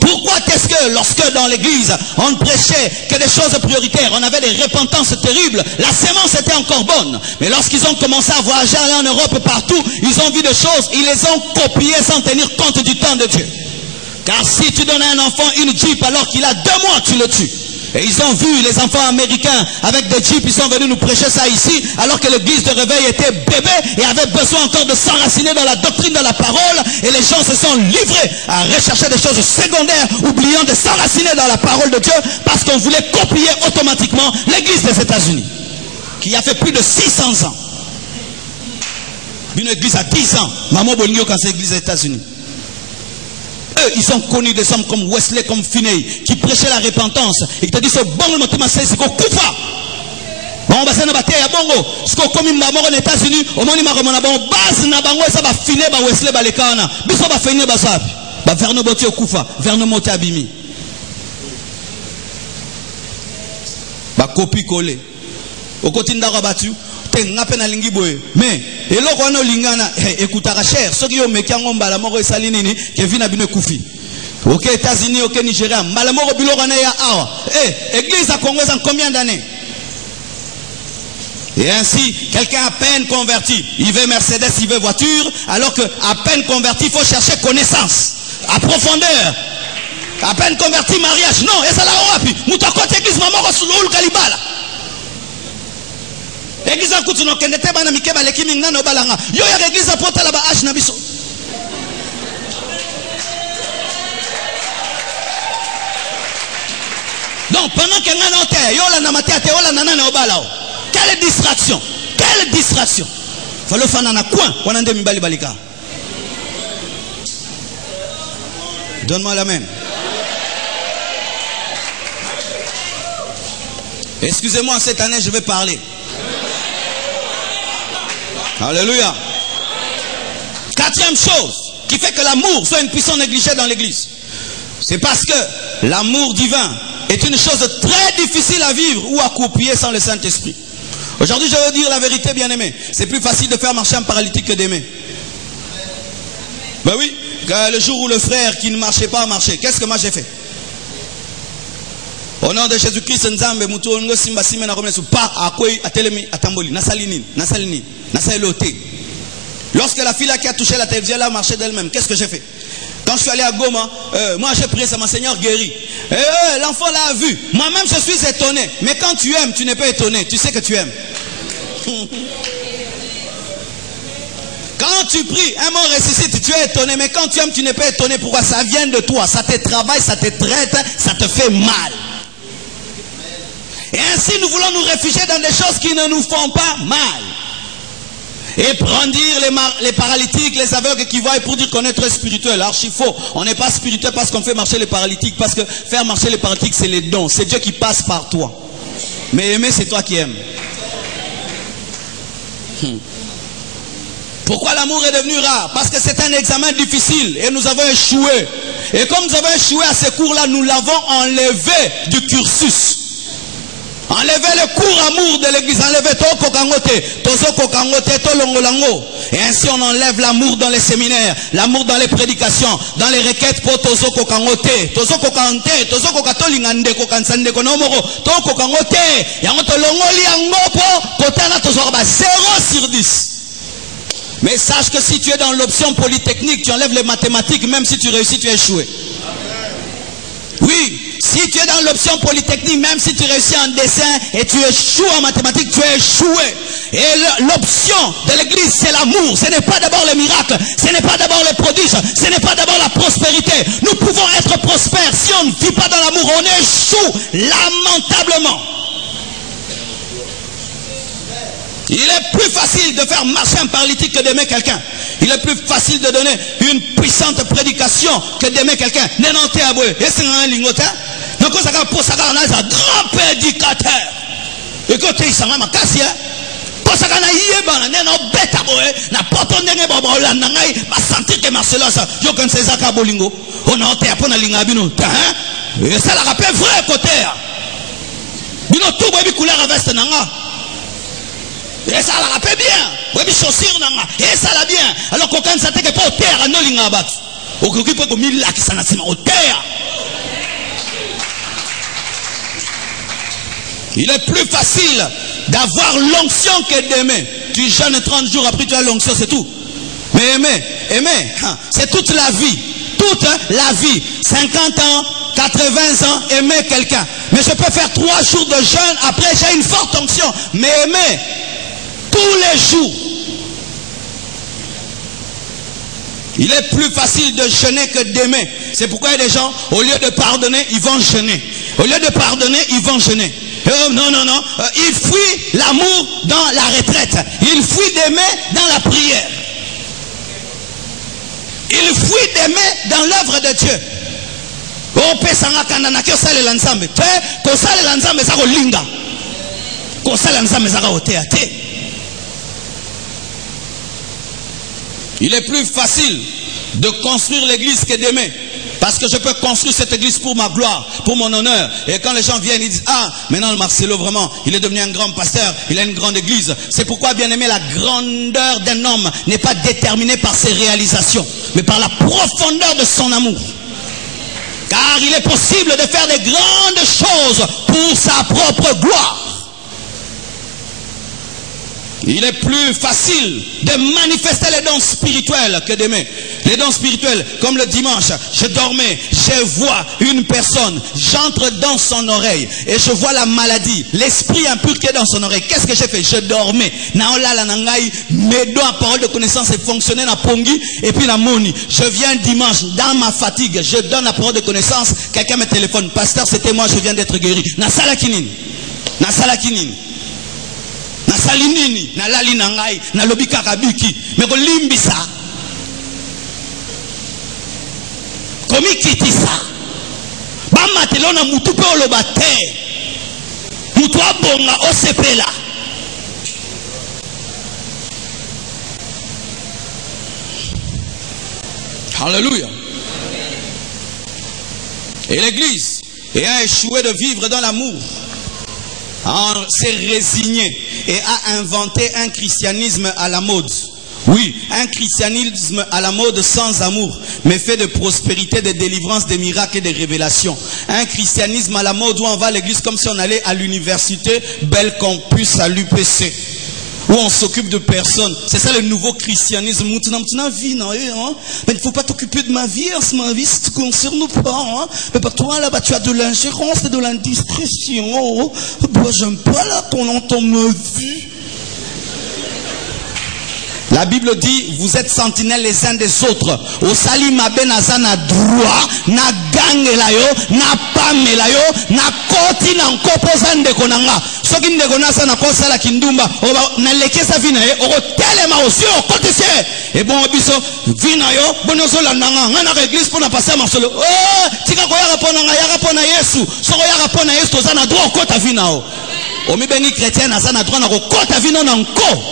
Pourquoi est-ce que lorsque dans l'église on prêchait que des choses prioritaires, on avait des repentances terribles, la sémence était encore bonne. Mais lorsqu'ils ont commencé à voyager en Europe partout, ils ont vu des choses, ils les ont copiées sans tenir compte du temps de Dieu. Car si tu donnes à un enfant une Jeep alors qu'il a 2 mois, tu le tues. Et ils ont vu les enfants américains avec des jeeps, ils sont venus nous prêcher ça ici, alors que l'église de réveil était bébé et avait besoin encore de s'enraciner dans la doctrine de la parole. Et les gens se sont livrés à rechercher des choses secondaires, oubliant de s'enraciner dans la parole de Dieu, parce qu'on voulait copier automatiquement l'église des États-Unis, qui a fait plus de 600 ans. Une église à 10 ans, Maman Bonio quand c'est l'église des États-Unis. Eux, ils ont connu des hommes comme Wesley, comme Finney, qui prêchaient la repentance. Ils te disent, bon, le motif c'est qu'on coupe. Bon, bah, c'est une bataille à Bongo. Ce qu'on commis mort aux États-Unis, au moment où on a bon, base, n'a pas ça va finir, bah, Wesley, bah, les canards. Bissot va finir, bah, ça. Bah, vers nos bottes au Koufa, vers nos motés abîmés. Bah, copie collée. Au quotidien d'Arabattu. Mais et là on a lingana écoutara cher ceux qui ont mis en mbala moko esalinini Kevin abine kufi OK États-Unis OK Nigeria mbala moko bilorana ya awa église à Congo en combien d'années? Et ainsi quelqu'un à peine converti il veut Mercedes il veut voiture alors que à peine converti il faut chercher connaissance à profondeur. À peine converti mariage non et ça la wapi mutakote église maman ko sul kalibala. Église à Koutuno Kendete bana mikeba lekimi ngano balanga. Yo ya église à porta la ba H na biso. Donc pendant que ngano te yo la na matia te yo la nana na obalao. Quelle distraction? Quelle distraction? Falo fana na coin wana nde mibali balika. Donne-moi la main. Excusez-moi cette année je vais parler. Alléluia. 4e chose qui fait que l'amour soit une puissance négligée dans l'église. C'est parce que l'amour divin est une chose très difficile à vivre ou à copier sans le Saint-Esprit. Aujourd'hui, je veux dire la vérité, bien-aimé. C'est plus facile de faire marcher un paralytique que d'aimer. Ben oui, le jour où le frère qui ne marchait pas a marché, qu'est-ce que moi j'ai fait? Au nom de Jésus-Christ, Nzambe, mutu ongo simba sime na komne su pa akoi atelemi atamboli nasalini nasaelote. Lorsque la fille là qui a touché la télévision là a marché d'elle-même, qu'est-ce que j'ai fait? Quand je suis allé à Goma, moi j'ai prié, ça m'a Seigneur guéri. L'enfant l'a vu. Moi-même je suis étonné. Mais quand tu aimes, tu n'es pas étonné. Tu sais que tu aimes. Quand tu pries, un mot ressuscite, tu es étonné. Mais quand tu aimes, tu n'es pas étonné. Pourquoi? Ça vient de toi. Ça te travaille, ça te traite, ça te fait mal. Et ainsi, nous voulons nous réfugier dans des choses qui ne nous font pas mal. Et brandir les paralytiques, les aveugles qui voient pour dire qu'on est très spirituel. Archi faux. On n'est pas spirituel parce qu'on fait marcher les paralytiques. Parce que faire marcher les paralytiques, c'est les dons. C'est Dieu qui passe par toi. Mais aimer, c'est toi qui aimes. Pourquoi l'amour est devenu rare? Parce que c'est un examen difficile et nous avons échoué. Et comme nous avons échoué à ces cours-là, nous l'avons enlevé du cursus. Enlevez le cours amour de l'église, enlevez toko kangote, tozoko kangote, tolongolango. Et ainsi on enlève l'amour dans les séminaires, l'amour dans les prédications, dans les requêtes pour tozoko kangote, tozoko kante, tozoko katolingande ko kansande ko nomoro, toko kangote, yango tolongoli yangopo, kotana tozoko ba 0 sur 10. Mais sache que si tu es dans l'option polytechnique, tu enlèves les mathématiques, même si tu réussis, tu es échoué. Oui. Si tu es dans l'option polytechnique, même si tu réussis en dessin et tu échoues en mathématiques, tu es échoué. Et l'option de l'église, c'est l'amour. Ce n'est pas d'abord les miracles, ce n'est pas d'abord les prodiges, ce n'est pas d'abord la prospérité. Nous pouvons être prospères. Si on ne vit pas dans l'amour, on échoue lamentablement. Il est plus facile de faire marcher un paralytique que d'aimer quelqu'un. Il est plus facile de donner une puissante prédication que d'aimer quelqu'un. Nénanté aboué. Et c'est un lingotin. Donc ça va pour ça qu'on a un grand prédicateur. Écoutez, il s'en va ma casse. Pour ça qu'on a yéba, nénan bête aboué. Na poto nenge bobo la nangai. Ma sentir que Marcelo ça. Je connais ces accords bolingo. On a entendu pour la lingabino. Et ça la rappelle vrai côté. Bino tout bobi couleur à veste nanga. Et ça la rappelle bien. Oui, chaussure nanga. Et ça la bien. Alors qu'aucun ne s'attaque pas au terre à nos lingabat. Au coup peut comme il l'a qui s'en a au terre. Il est plus facile d'avoir l'onction que d'aimer. Tu jeûnes 30 jours, après tu as l'onction, c'est tout. Mais aimer, c'est toute la vie. Toute la vie. 50 ans, 80 ans, aimer quelqu'un. Mais je peux faire 3 jours de jeûne, après j'ai une forte onction. Mais aimer, tous les jours. Il est plus facile de jeûner que d'aimer. C'est pourquoi il y a des gens, au lieu de pardonner, ils vont jeûner. Au lieu de pardonner, ils vont jeûner. Non. Il fuit l'amour dans la retraite. Il fuit d'aimer dans la prière. Il fuit d'aimer dans l'œuvre de Dieu. Il est plus facile de construire l'église que d'aimer. Parce que je peux construire cette église pour ma gloire, pour mon honneur. Et quand les gens viennent, ils disent, ah, maintenant le Marcelo, vraiment, il est devenu un grand pasteur, il a une grande église. C'est pourquoi, bien aimé, la grandeur d'un homme n'est pas déterminée par ses réalisations, mais par la profondeur de son amour. Car il est possible de faire des grandes choses pour sa propre gloire. Il est plus facile de manifester les dons spirituels que d'aimer. Les dons spirituels, comme le dimanche, je dormais, je vois une personne, j'entre dans son oreille et je vois la maladie, l'esprit impur qui est dans son oreille. Qu'est-ce que j'ai fait? Je dormais. Mes dons à parole de connaissance et fonctionnaient na pongi et puis na moni. Je viens dimanche, dans ma fatigue, je donne la parole de connaissance. Quelqu'un me téléphone, pasteur, c'était moi, je viens d'être guéri. Na salakinine. Na salakinine. Na salinini, na lali nangai, na lobika kabiki, me ko limbisa. Komi kitisa. Ba matelo na mutu pe olobate. Mutu abonga osepela. Alléluia. Et l'église ayant échoué de vivre dans l'amour, s'est résigné et a inventé un christianisme à la mode. Oui, un christianisme à la mode sans amour, mais fait de prospérité, de délivrance, de miracles et de révélations. Un christianisme à la mode où on va à l'église comme si on allait à l'université Bel Campus à l'UPC, où on s'occupe de personnes. C'est ça le nouveau christianisme. Mais il ne faut pas t'occuper de ma vie, ma vie, ça ne te concerne pas. Mais pour toi, là-bas, tu as de l'ingérence et de l'indiscrétion. Moi, j'aime pas là qu'on entend ma vie. La Bible dit, vous êtes sentinelles les uns des autres. Au salima benaza na droit, na gange la yo, na pame la yo, na koti na nkopoza ndeko nanga. Soki ndeko nasa na kosa la kindumba, na lekesa vina ye, oko telema osi o kote se. Et bon biso vina yo, bonozo la nanga, ngana ka église pour na passer Marcelo. Oh, tika ko yaka pona nga, yaka pona Yesu. Soko yaka pona Yesu toza na droit kota vina o. Omi bengi chrétien na sa na droit na ko kota vina na nko.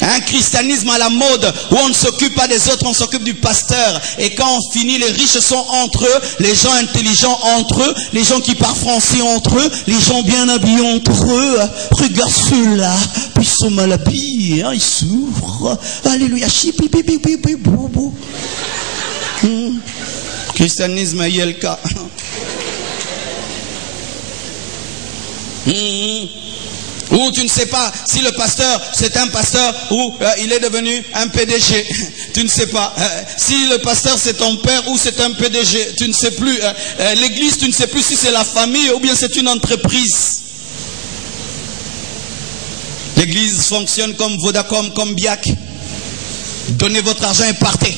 Un christianisme à la mode où on ne s'occupe pas des autres, on s'occupe du pasteur. Et quand on finit, les riches sont entre eux, les gens intelligents entre eux, les gens qui parlent français entre eux, les gens bien habillés entre eux. Regarde ceux-là, puis ils sont mal habillés, hein, ils souffrent. Alléluia, Christianisme Yelka. Où Ou tu ne sais pas si le pasteur, c'est un pasteur ou il est devenu un PDG. Tu ne sais pas. Si le pasteur, c'est ton père ou c'est un PDG. Tu ne sais plus. L'église, tu ne sais plus si c'est la famille ou bien c'est une entreprise. L'église fonctionne comme Vodacom, comme Biac. Donnez votre argent et partez.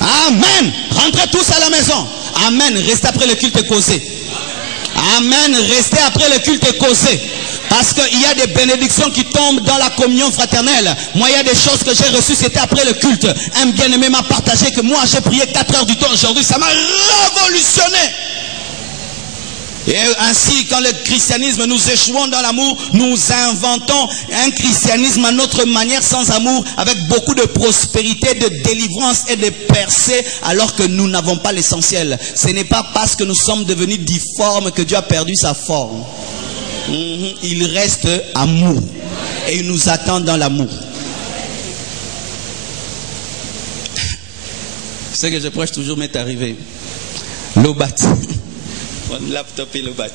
Amen. Rentrez tous à la maison. Amen. Restez après le culte et causez. Amen. Restez après le culte et causez. Parce qu'il y a des bénédictions qui tombent dans la communion fraternelle. Moi, il y a des choses que j'ai reçues, c'était après le culte. Un bien-aimé m'a partagé que moi, j'ai prié 4 heures du temps aujourd'hui. Ça m'a révolutionné. Et ainsi, quand le christianisme, nous échouons dans l'amour, nous inventons un christianisme à notre manière, sans amour, avec beaucoup de prospérité, de délivrance et de percées, alors que nous n'avons pas l'essentiel. Ce n'est pas parce que nous sommes devenus difformes que Dieu a perdu sa forme. Il reste amour. Et il nous attend dans l'amour. Ce que je prêche toujours m'est arrivé. L'obat. Mon laptop et l'obat.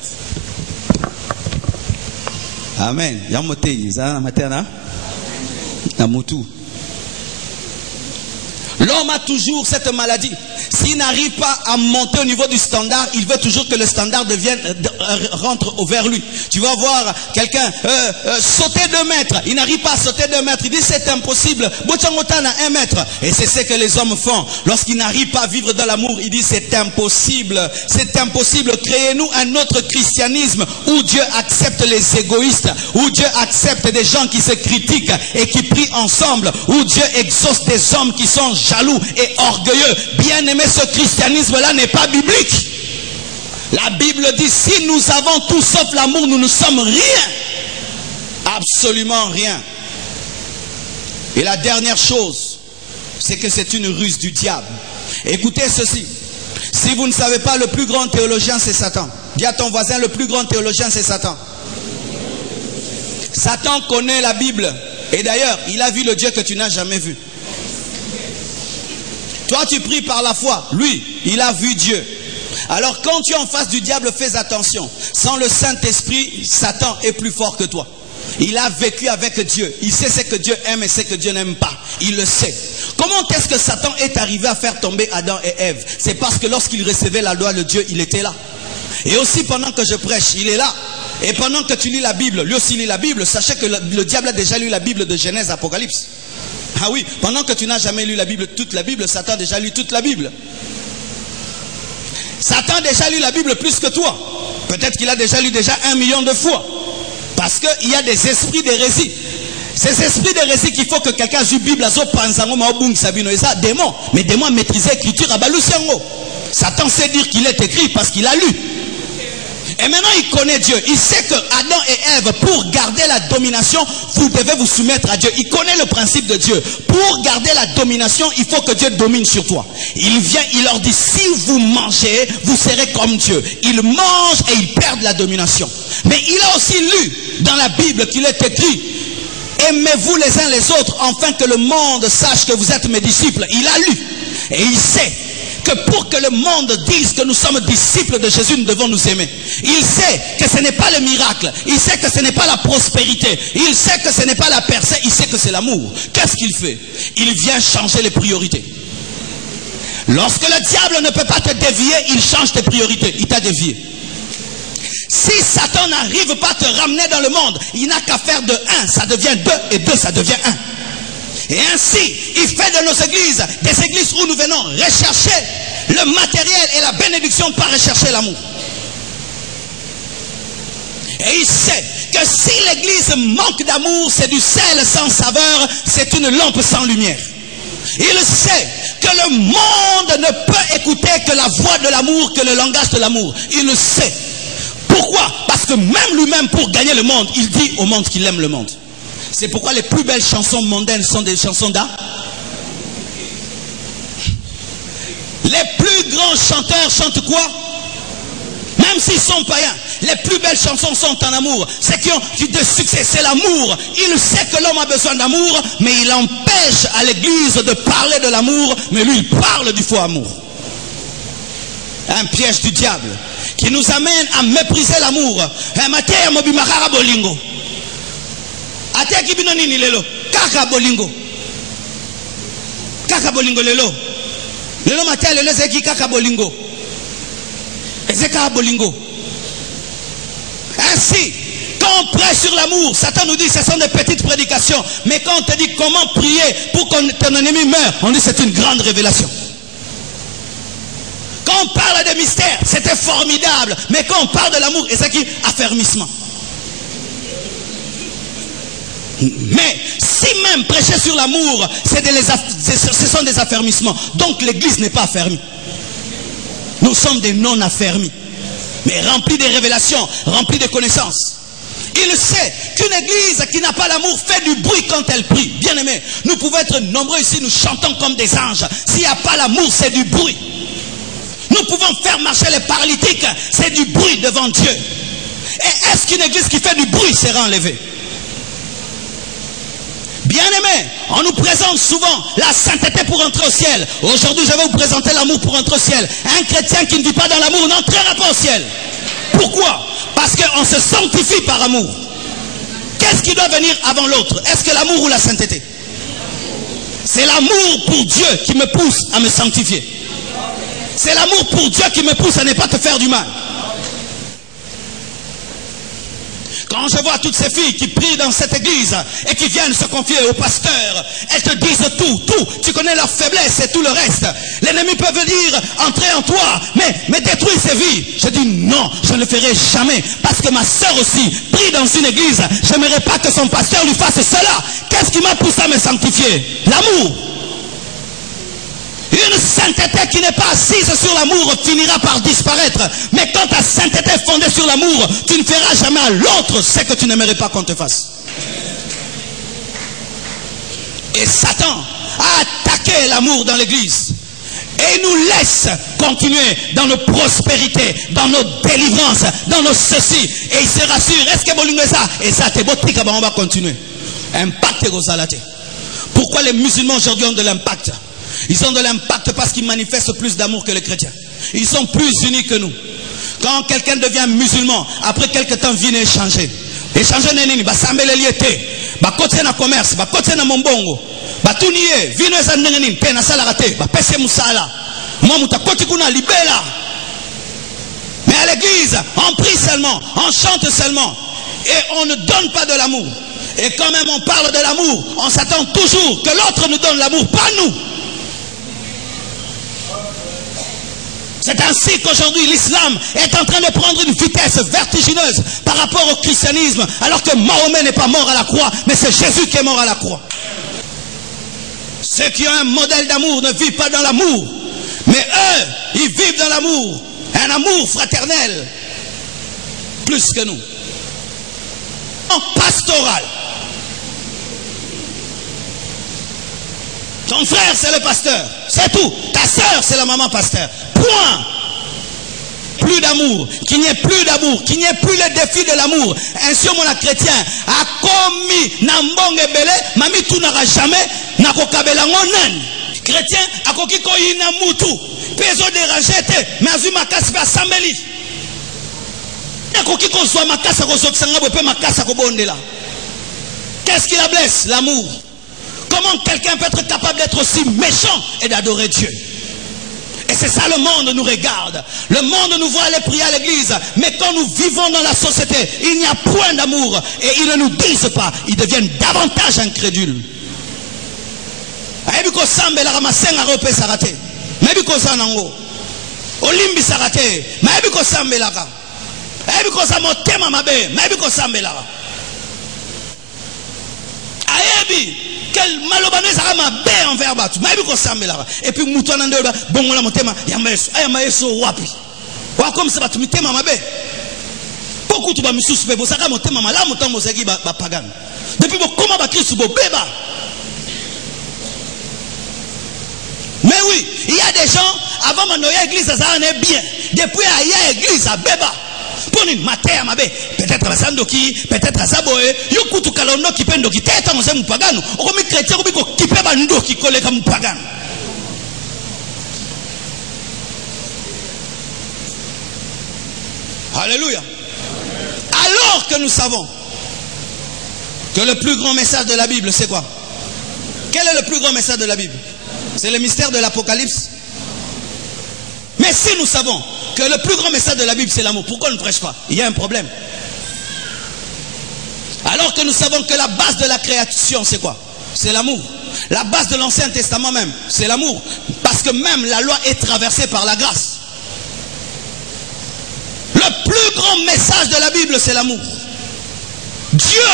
Amen. L'homme a toujours cette maladie. S'il n'arrive pas à monter au niveau du standard, il veut toujours que le standard rentre vers lui. Tu vas voir quelqu'un sauter 2 mètres. Il n'arrive pas à sauter 2 mètres. Il dit c'est impossible. Bochangotana 1 mètre. Et c'est ce que les hommes font. Lorsqu'ils n'arrivent pas à vivre dans l'amour, ils disent c'est impossible. C'est impossible. Créez-nous un autre christianisme où Dieu accepte les égoïstes, où Dieu accepte des gens qui se critiquent et qui prient ensemble, où Dieu exauce des hommes qui sont jaloux et orgueilleux. Bien aimé, ce christianisme-là n'est pas biblique. La Bible dit, si nous avons tout sauf l'amour, nous ne sommes rien. Absolument rien. Et la dernière chose, c'est que c'est une ruse du diable. Écoutez ceci. Si vous ne savez pas, le plus grand théologien, c'est Satan. Dis à ton voisin, le plus grand théologien, c'est Satan. Satan connaît la Bible. Et d'ailleurs, il a vu le Dieu que tu n'as jamais vu. Toi, tu pries par la foi. Lui, il a vu Dieu. Alors, quand tu es en face du diable, fais attention. Sans le Saint-Esprit, Satan est plus fort que toi. Il a vécu avec Dieu. Il sait ce que Dieu aime et ce que Dieu n'aime pas. Il le sait. Comment est-ce que Satan est arrivé à faire tomber Adam et Ève? C'est parce que lorsqu'il recevait la loi de Dieu, il était là. Et aussi, pendant que je prêche, il est là. Et pendant que tu lis la Bible, lui aussi lit la Bible, sachez que le diable a déjà lu la Bible de Genèse, Apocalypse. Ah oui, pendant que tu n'as jamais lu la Bible, toute la Bible, Satan a déjà lu toute la Bible. Satan a déjà lu la Bible plus que toi. Peut-être qu'il a déjà lu 1 million de fois. Parce qu'il y a des esprits d'hérésie. Ces esprits d'hérésie qu'il faut que quelqu'un ait Bible, démon. Mais démon maîtriser l'écriture à Balusiango. Satan sait dire qu'il est écrit parce qu'il a lu. Et maintenant il connaît Dieu. Il sait que Adam et Ève, pour garder la domination, vous devez vous soumettre à Dieu. Il connaît le principe de Dieu. Pour garder la domination, il faut que Dieu domine sur toi. Il vient, il leur dit, si vous mangez, vous serez comme Dieu. Ils mangent et ils perdent la domination. Mais il a aussi lu dans la Bible qu'il est écrit, aimez-vous les uns les autres, afin que le monde sache que vous êtes mes disciples. Il a lu. Et il sait que pour que le monde dise que nous sommes disciples de Jésus, nous devons nous aimer. Il sait que ce n'est pas le miracle. Il sait que ce n'est pas la prospérité. Il sait que ce n'est pas la percée. Il sait que c'est l'amour. Qu'est-ce qu'il fait? Il vient changer les priorités. Lorsque le diable ne peut pas te dévier, il change tes priorités. Il t'a dévié. Si Satan n'arrive pas à te ramener dans le monde, il n'a qu'à faire de 1, ça devient 2, et 2, ça devient 1. Et ainsi, il fait de nos églises des églises où nous venons rechercher le matériel et la bénédiction, pas rechercher l'amour. Et il sait que si l'église manque d'amour, c'est du sel sans saveur, c'est une lampe sans lumière. Il sait que le monde ne peut écouter que la voix de l'amour, que le langage de l'amour. Il le sait. Pourquoi? Parce que même lui-même, pour gagner le monde, il dit au monde qu'il aime le monde. C'est pourquoi les plus belles chansons mondaines sont des chansons d'amour. Les plus grands chanteurs chantent quoi? Même s'ils sont païens, les plus belles chansons sont en amour. Ceux qui ont du succès, c'est l'amour. Il sait que l'homme a besoin d'amour, mais il empêche à l'église de parler de l'amour, mais lui il parle du faux amour. Un piège du diable qui nous amène à mépriser l'amour. Matière mobimakara bolingo. Ate kibino nini lelo? Kaka bolingo. Kaka bolingo lelo. Lelo matière lelo zeki kaka bolingo. Ezeka bolingo. Ainsi, quand on prêche sur l'amour, Satan nous dit ce sont des petites prédications. Mais quand on te dit comment prier pour que ton ennemi meure, on dit c'est une grande révélation. Quand on parle de mystère, c'était formidable. Mais quand on parle de l'amour, c'est qui affermissement. Mais si même prêcher sur l'amour, ce sont des affermissements. Donc l'église n'est pas affermie. Nous sommes des non-affermis. Mais remplis de révélations, remplis de connaissances. Il sait qu'une église qui n'a pas l'amour fait du bruit quand elle prie. Bien aimé, nous pouvons être nombreux ici, nous chantons comme des anges. S'il n'y a pas l'amour, c'est du bruit. Nous pouvons faire marcher les paralytiques, c'est du bruit devant Dieu. Et est-ce qu'une église qui fait du bruit sera enlevée? Bien aimé, on nous présente souvent la sainteté pour entrer au ciel. Aujourd'hui, je vais vous présenter l'amour pour entrer au ciel. Un chrétien qui ne vit pas dans l'amour n'entrera pas au ciel. Pourquoi? Parce qu'on se sanctifie par amour. Qu'est-ce qui doit venir avant l'autre? Est-ce que l'amour ou la sainteté? C'est l'amour pour Dieu qui me pousse à me sanctifier. C'est l'amour pour Dieu qui me pousse à ne pas te faire du mal. Quand je vois toutes ces filles qui prient dans cette église et qui viennent se confier au pasteur, elles te disent tout. Tu connais leur faiblesse et tout le reste. L'ennemi peut venir entrer en toi, mais détruire ces vies. Je dis non, je ne le ferai jamais. Parce que ma soeur aussi prie dans une église. Je n'aimerais pas que son pasteur lui fasse cela. Qu'est-ce qui m'a poussé à me sanctifier? L'amour. Une sainteté qui n'est pas assise sur l'amour finira par disparaître. Mais quand ta sainteté est fondée sur l'amour, tu ne feras jamais à l'autre ce que tu n'aimerais pas qu'on te fasse. Et Satan a attaqué l'amour dans l'église. Et il nous laisse continuer dans nos prospérités, dans nos délivrances, dans nos ceci. Et il se rassure. Est-ce que vous ça? Et ça, on va continuer. Impact et rosalate. Pourquoi les musulmans aujourd'hui ont de l'impact? Ils ont de l'impact parce qu'ils manifestent plus d'amour que les chrétiens. Ils sont plus unis que nous. Quand quelqu'un devient musulman, après quelques temps, vient échanger. Échanger n'est pas sambele liété. Ba côté na commerce, ba côté na mombongo. Ba tuniye, vino eza nengeni, pe na sala raté, ba pese musala. Moi muta côté kuna libela. Mais à l'église, on prie seulement, on chante seulement. Et on ne donne pas de l'amour. Et quand même on parle de l'amour, on s'attend toujours que l'autre nous donne l'amour, pas nous. C'est ainsi qu'aujourd'hui l'islam est en train de prendre une vitesse vertigineuse par rapport au christianisme, alors que Mahomet n'est pas mort à la croix, mais c'est Jésus qui est mort à la croix. Ceux qui ont un modèle d'amour ne vivent pas dans l'amour, mais eux, ils vivent dans l'amour, un amour fraternel, plus que nous. En pastoral. Ton frère c'est le pasteur, c'est tout. Ta soeur c'est la maman pasteur. Point. Plus d'amour, qu'il n'y ait plus d'amour, qu'il n'y ait plus le défi de l'amour. Ainsi mon chrétien a commis nambonge belé, mami tu n'auras jamais na kokabela ngonan. Chrétien a koki ko ina mutu, peso déranger te, mais azu makasi ba sambeli. A koki ko so makasa ko so tsanga bo pe makasa ko bondela. Qu'est-ce qui la blesse? L'amour. Comment quelqu'un peut être capable d'être aussi méchant et d'adorer Dieu? Et c'est ça, le monde nous regarde. Le monde nous voit aller prier à l'église. Mais quand nous vivons dans la société, il n'y a point d'amour. Et ils ne nous disent pas. Ils deviennent davantage incrédules. Quel malobanese a ma bé envers Batu. Et puis Moutouan bon la motema Yamaeso wapi. Wa comme ça Batu mitema mabe. Beaucoup tu vas me suspecter pour ça que motema mala motambo seki ba pagan. Depuis comment ba Christ bo beba. Mais oui, il y a des gens avant manoya église ça n'est bien. Depuis il y a église à beba. Pour une matière peut-être à Sandoki, peut-être à Saboé, Yokutu Kalono qui pendo qui tête en zem pagano, ou comme chrétien qui peut bando qui colle comme pagano. Alléluia. Alors que nous savons que le plus grand message de la Bible, c'est quoi? Quel est le plus grand message de la Bible? C'est le mystère de l'Apocalypse. Mais si nous savons que le plus grand message de la Bible, c'est l'amour, pourquoi on ne prêche pas? Il y a un problème. Alors que nous savons que la base de la création, c'est quoi? C'est l'amour. La base de l'Ancien Testament même, c'est l'amour. Parce que même la loi est traversée par la grâce. Le plus grand message de la Bible, c'est l'amour. Dieu,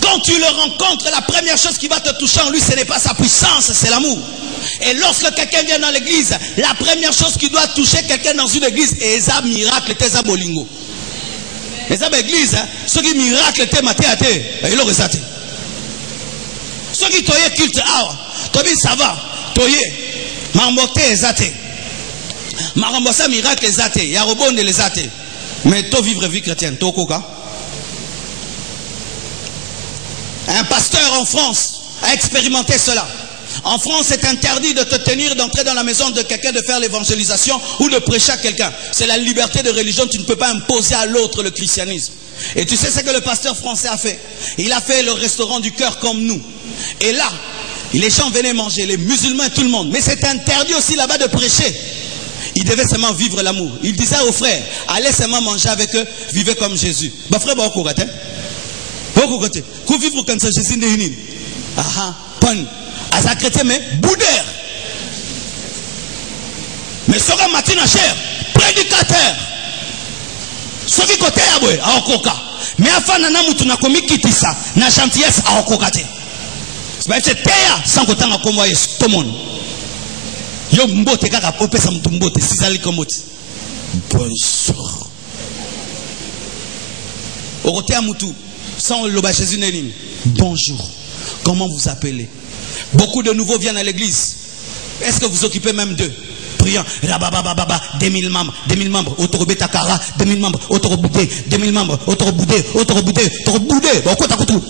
quand tu le rencontres, la première chose qui va te toucher en lui, ce n'est pas sa puissance, c'est l'amour. Et lorsque quelqu'un vient dans l'église, la première chose qui doit toucher quelqu'un dans une église, c'est un miracle, c'est un bolingo. Et ça, l'église, ce qui miracle, c'est maté à terre, et il aurait été. Ce qui toye culte, tobi ça va, toye, marmoté ezate, marambosa miracle ezate, yarobonde les athées. Mais to vivre vie chrétienne, to koka. Un pasteur en France a expérimenté cela. En France, c'est interdit de te tenir, d'entrer dans la maison de quelqu'un, de faire l'évangélisation ou de prêcher à quelqu'un. C'est la liberté de religion, tu ne peux pas imposer à l'autre le christianisme. Et tu sais ce que le pasteur français a fait? Il a fait le restaurant du cœur comme nous. Et là, les gens venaient manger, les musulmans, tout le monde. Mais c'est interdit aussi là-bas de prêcher. Il devait seulement vivre l'amour. Il disait aux frères, allez seulement manger avec eux, vivez comme Jésus. Bah frère, bah au côté. Qu'on vivre comme ça, Jésus n'est une. Ah, pon. À sa chrétien, mais boudeur. Mais sera matin cher, prédicateur. Ce qui côté à Okoka. Mais afin de nous na komi kitisa, na gentillesse à Okokate. C'est terre sans que tu aies convoyé tout le monde. Yo mbote kaka opesa mtu mbote sizali komoti. Bonjour. Orote amutu sans loba Jésus nenini. Bonjour. Comment vous appelez? Beaucoup de nouveaux viennent à l'église. Est-ce que vous occupez même d'eux? Priant, 2000 membres, 2000 membres, autorobe takara, 2000 membres, autoroboudé, 2000 membres, autoroboudé,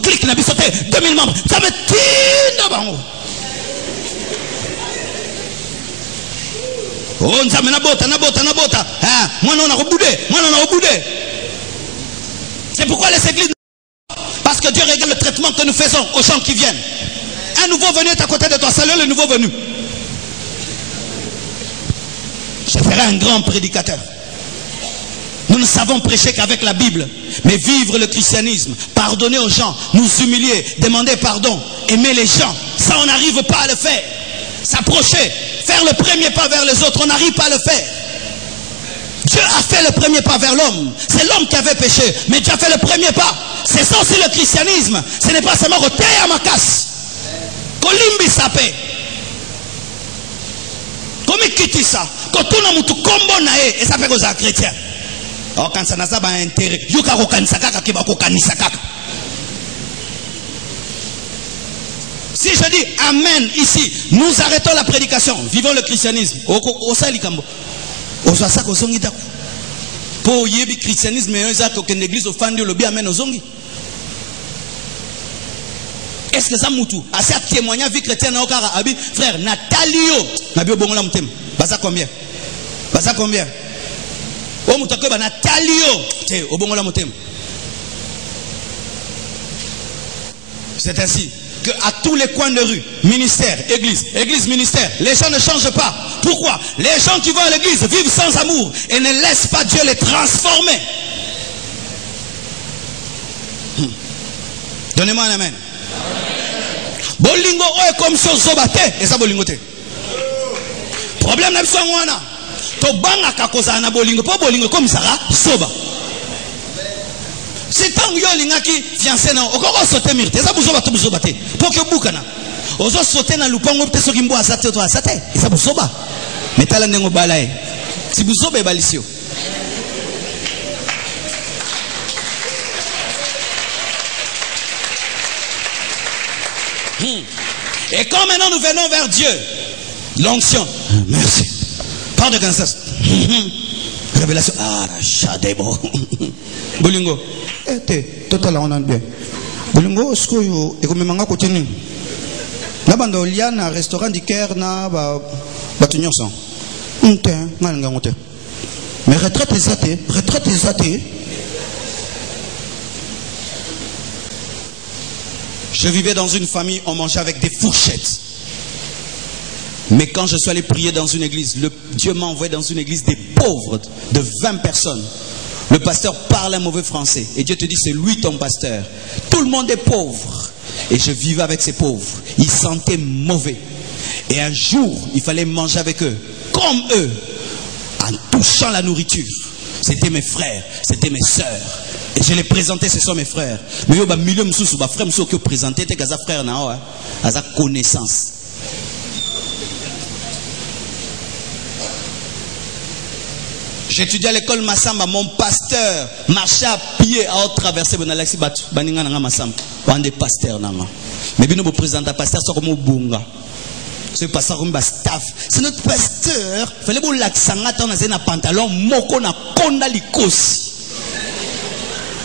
clique na bisoté, 2000 membres, ça me tire dans le oh, na bota. Ah, moi on a reboudé. C'est pourquoi les églises. Parce que Dieu regarde le traitement que nous faisons aux gens qui viennent. Un nouveau venu est à côté de toi, salut le nouveau venu. Je serai un grand prédicateur. Nous ne savons prêcher qu'avec la Bible, mais vivre le christianisme, pardonner aux gens, nous humilier, demander pardon, aimer les gens, ça on n'arrive pas à le faire. S'approcher, faire le premier pas vers les autres, on n'arrive pas à le faire. Dieu a fait le premier pas vers l'homme. C'est l'homme qui avait péché, mais Dieu a fait le premier pas. C'est ça aussi le christianisme. Ce n'est pas seulement roté à ma casse. Kolimbi sapé. Comme quitte ça. Quand tout le monde combo nae, et ça fait que ça chrétien. Oh, quand ça n'a pas intérêt. Yuka rokanisaka qui va rokanisaka. Si je dis Amen ici, nous arrêtons la prédication. Vivons le christianisme. Au salikambo. Au sasako zongi daku. Pour yebi christianisme, mais ils ont qu'une église au fan de lobby Amen au zongi. Est-ce que ça moutou? À ce témoignage vie chrétienne au cara abi frère Natalio nabio bongola mutem. Basa combien? O mutako ba Natalio te au bongola mutem. C'est ainsi que à tous les coins de rue, ministère, église, ministère, les gens ne changent pas. Pourquoi? Les gens qui vont à l'église vivent sans amour et ne laissent pas Dieu les transformer. Donnez-moi un amen. Bolingo est comme si on zobate et ça bolingo te. Problème n'a pas wana. To banga kakoza na bolingo, pas bolingo comme ça soba. C'est tant yo lingaki fiancé na okoko sauter mirte. Ça buzoba to buzobate. Pour que bukana. Ozo sauter na lupango te soki mbo asate to asate. Et ça buzoba. Metala ndengo balae. Si buzoba balisio. Et quand maintenant nous venons vers Dieu, l'onction, merci, pas de cancer, révélation, ah, chadebo, bolingo, total on a bien, bolingo, ce que et comme manga continue, là bas il y a un restaurant du Caire na ba batunyo sang, n'anga Mais retraite est athée. Retraite est athée. Je vivais dans une famille, on mangeait avec des fourchettes. Mais quand je suis allé prier dans une église, Dieu m'a envoyé dans une église des pauvres de 20 personnes. Le pasteur parle un mauvais français. Et Dieu te dit, c'est lui ton pasteur. Tout le monde est pauvre. Et je vivais avec ces pauvres. Ils sentaient mauvais. Et un jour, il fallait manger avec eux. Comme eux. En touchant la nourriture. C'était mes frères. C'était mes sœurs. Et je les présentais, ce sont mes frères. Mais il y a milieu de frères qui présenté, c'est que frère à sa connaissance. J'étudiais à l'école Massamba, mon pasteur marchait à pied à traverser Bonalaxi Batu, Baningana Massamba, un des pasteurs. Mais bien nous présentons un pasteur, c'est comme Bunga. Ce pasteur comme staff. C'est notre pasteur. Il fallait que l'accent dans un pantalon, moko na konda likosi.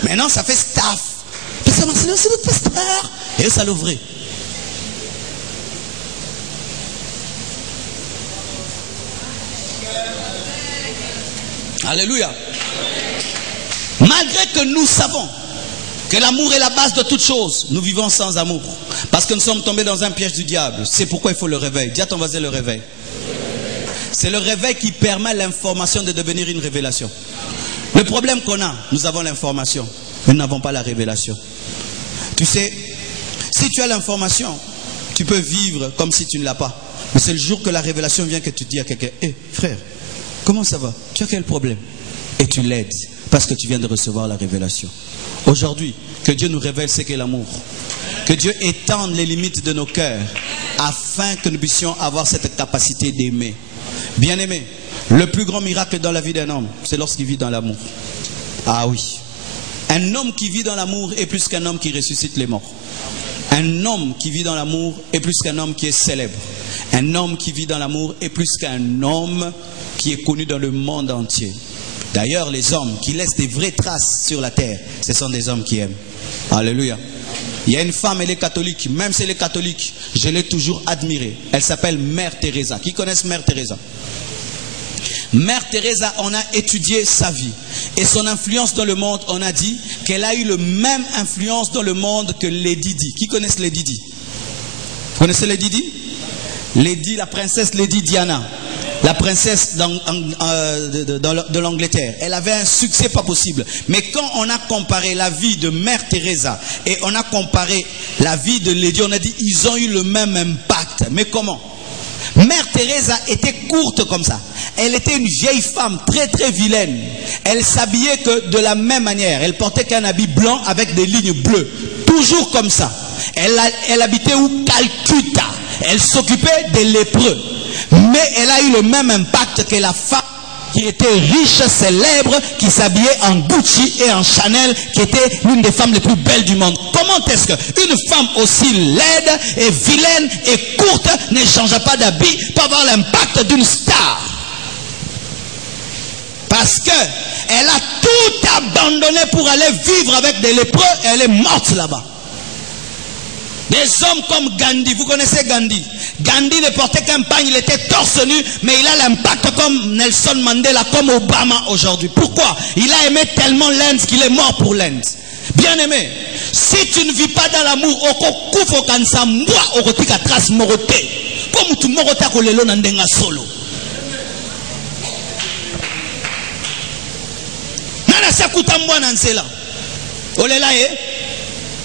Maintenant, ça fait staff. C'est notre pasteur. Et ça l'ouvrait. Alléluia. Malgré que nous savons que l'amour est la base de toute chose, nous vivons sans amour. Parce que nous sommes tombés dans un piège du diable. C'est pourquoi il faut le réveil. Dis à ton voisin le réveil. C'est le réveil qui permet à l'information de devenir une révélation. Le problème qu'on a, nous avons l'information, mais nous n'avons pas la révélation. Tu sais, si tu as l'information, tu peux vivre comme si tu ne l'as pas. Mais c'est le jour que la révélation vient que tu dis à quelqu'un, hé frère, comment ça va? Tu as quel problème? Et tu l'aides parce que tu viens de recevoir la révélation. Aujourd'hui, que Dieu nous révèle ce qu'est l'amour. Que Dieu étende les limites de nos cœurs afin que nous puissions avoir cette capacité d'aimer. Bien-aimé, le plus grand miracle dans la vie d'un homme, c'est lorsqu'il vit dans l'amour. Ah oui. Un homme qui vit dans l'amour est plus qu'un homme qui ressuscite les morts. Un homme qui vit dans l'amour est plus qu'un homme qui est célèbre. Un homme qui vit dans l'amour est plus qu'un homme qui est connu dans le monde entier. D'ailleurs, les hommes qui laissent des vraies traces sur la terre, ce sont des hommes qui aiment. Alléluia. Il y a une femme, elle est catholique. Même si elle est catholique, je l'ai toujours admirée. Elle s'appelle Mère Teresa. Qui connaissent Mère Teresa? Mère Teresa, on a étudié sa vie. Et son influence dans le monde, on a dit qu'elle a eu la même influence dans le monde que Lady Di. Qui connaissent Lady Di? Vous connaissez Lady Di? Lady, la princesse Lady Diana. La princesse de l'Angleterre. Elle avait un succès pas possible. Mais quand on a comparé la vie de Mère Teresa et on a comparé la vie de Lady, on a dit ils ont eu le même impact. Mais comment? Mère Teresa était courte comme ça. Elle était une vieille femme très très vilaine. Elle s'habillait que de la même manière. Elle portait qu'un habit blanc avec des lignes bleues. Toujours comme ça. Elle habitait où? Calcutta. Elle s'occupait des lépreux. Mais elle a eu le même impact que la femme qui était riche, célèbre, qui s'habillait en Gucci et en Chanel, qui était l'une des femmes les plus belles du monde. Comment est-ce qu'une femme aussi laide et vilaine et courte ne change pas d'habit pour avoir l'impact d'une star? Parce que elle a tout abandonné pour aller vivre avec des lépreux et elle est morte là-bas. Des hommes comme Gandhi, vous connaissez Gandhi? Gandhi ne portait qu'un pagne, il était torse nu, mais il a l'impact comme Nelson Mandela, comme Obama aujourd'hui. Pourquoi? Il a aimé tellement l'Inde qu'il est mort pour l'Inde. Bien aimé, si tu ne vis pas dans l'amour, comme tout morote kolelo nandenga solo. Nana sakuta mbwana nsela. Olela e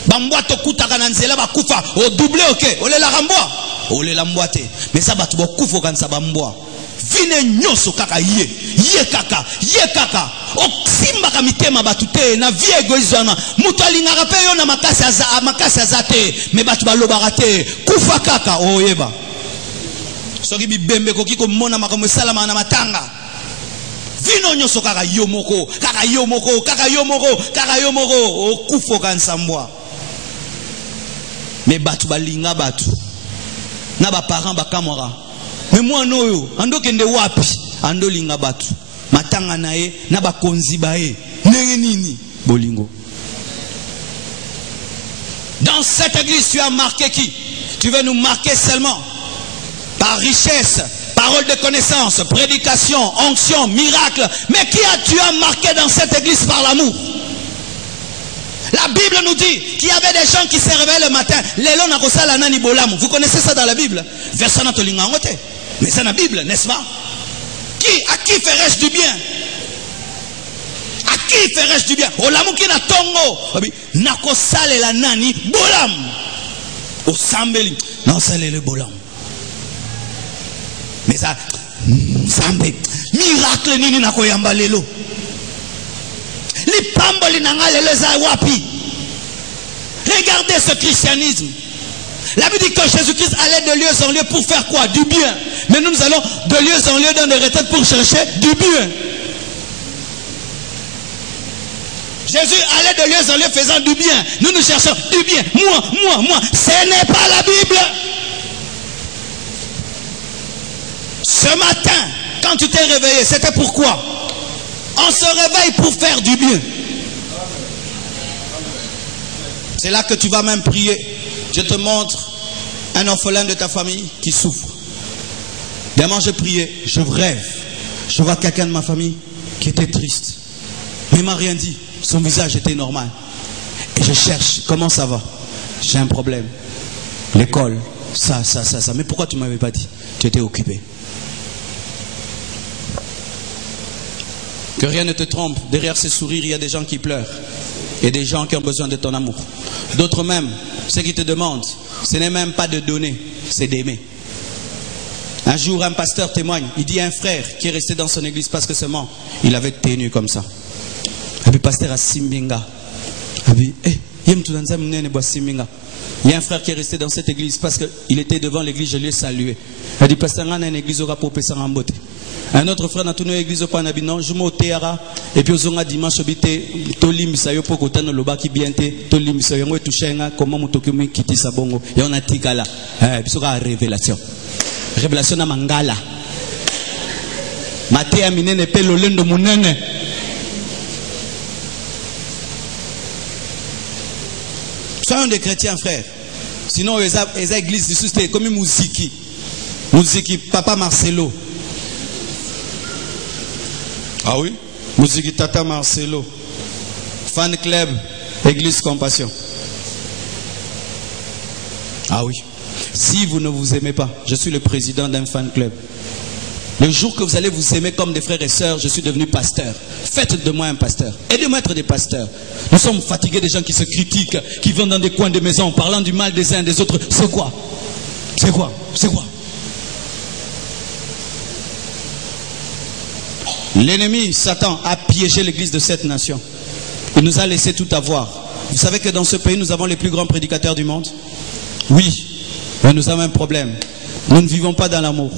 bambwa to kutaka na nzela bakufa o doublé OK olela rambwa olela mbwate mais ça batu bokufa kanisa bambwa vine nyoso kaka ye kaka o simba ka mitema batu te na vie egoizana mutu alingaka pe yo na makasi azate mais batu balobaka te kufa kaka oyeba soki bibembe koki ko mona makambo salama na matanga vino nyoso kaka yo moko o kufa kanisa mbwa. Mais batu balinga batu na ba parents bakamora mais moi noyo ando kende wapi ando linga batu matanga nae na ba konzi bae ndenge nini bolingo. Dans cette église tu as marqué qui? Tu veux nous marquer seulement par richesse, par parole de connaissance, prédication, onction, miracle. Mais qui as-tu marqué dans cette église par l'amour? La Bible nous dit qu'il y avait des gens qui se réveillaient le matin. Vous connaissez ça dans la Bible? Verset Natolingangote. Mais c'est dans la Bible, n'est-ce pas? À qui ferais-je du bien? À qui ferais-je du bien? Olamu qui na tongo. Nako sale la nani bolam. O sambeli. Non, sale le bolam. Mais ça, sambe. Miracle nini nako yamba lelo. Li pamboli nanga lelo za wapi. Regardez ce christianisme. La Bible dit que Jésus-Christ allait de lieu en lieu pour faire quoi? Du bien. Mais nous allons de lieu en lieu dans des retraites pour chercher du bien. Jésus allait de lieu en lieu faisant du bien. Nous cherchons du bien. Moi. Ce n'est pas la Bible. Ce matin, quand tu t'es réveillé, c'était pourquoi? On se réveille pour faire du bien. C'est là que tu vas même prier. Je te montre un orphelin de ta famille qui souffre. Demain, je priais, je rêve. Je vois quelqu'un de ma famille qui était triste. Mais il ne m'a rien dit. Son visage était normal. Et je cherche, comment ça va? J'ai un problème. L'école, ça. Mais pourquoi tu ne m'avais pas dit? Tu étais occupé. Que rien ne te trompe. Derrière ces sourires, il y a des gens qui pleurent. Et des gens qui ont besoin de ton amour. D'autres même, ceux qui te demandent, ce n'est même pas de donner, c'est d'aimer. Un jour, un pasteur témoigne. Il dit à un frère qui est resté dans son église parce que seulement il avait tenu comme ça. Et puis, pasteur a Simbinga. Il y a un frère qui est resté dans cette église parce qu'il était devant l'église, je l'ai salué. Il dit, pasteur, on a une église au rapport en beauté. Un autre frère n'a tourné l'église au Panabino, je m'au théara, et puis aux dimanche bité, tolimisa yo pour qu'autant loba qui bien te, tolimisa yo touchenga, comment mutokumi kiti sabongo, et on a tikala, bisoka révélation. Révélation na mangala. Matéa minene pe lolendo munene. Soyons des chrétiens, frères. Sinon, les églises, c'est comme une musique. Musique, Papa Marcelo. Ah oui? Musique Tata Marcelo. Fan club, Église Compassion. Ah oui. Si vous ne vous aimez pas, je suis le président d'un fan club. Le jour que vous allez vous aimer comme des frères et sœurs, je suis devenu pasteur. Faites de moi un pasteur. Aidez-moi à être des pasteurs. Nous sommes fatigués des gens qui se critiquent, qui vont dans des coins de maison, parlant du mal des uns des autres. C'est quoi? C'est quoi? C'est quoi? L'ennemi, Satan, a piégé l'église de cette nation. Il nous a laissé tout avoir. Vous savez que dans ce pays, nous avons les plus grands prédicateurs du monde? Oui, mais nous avons un problème. Nous ne vivons pas dans l'amour.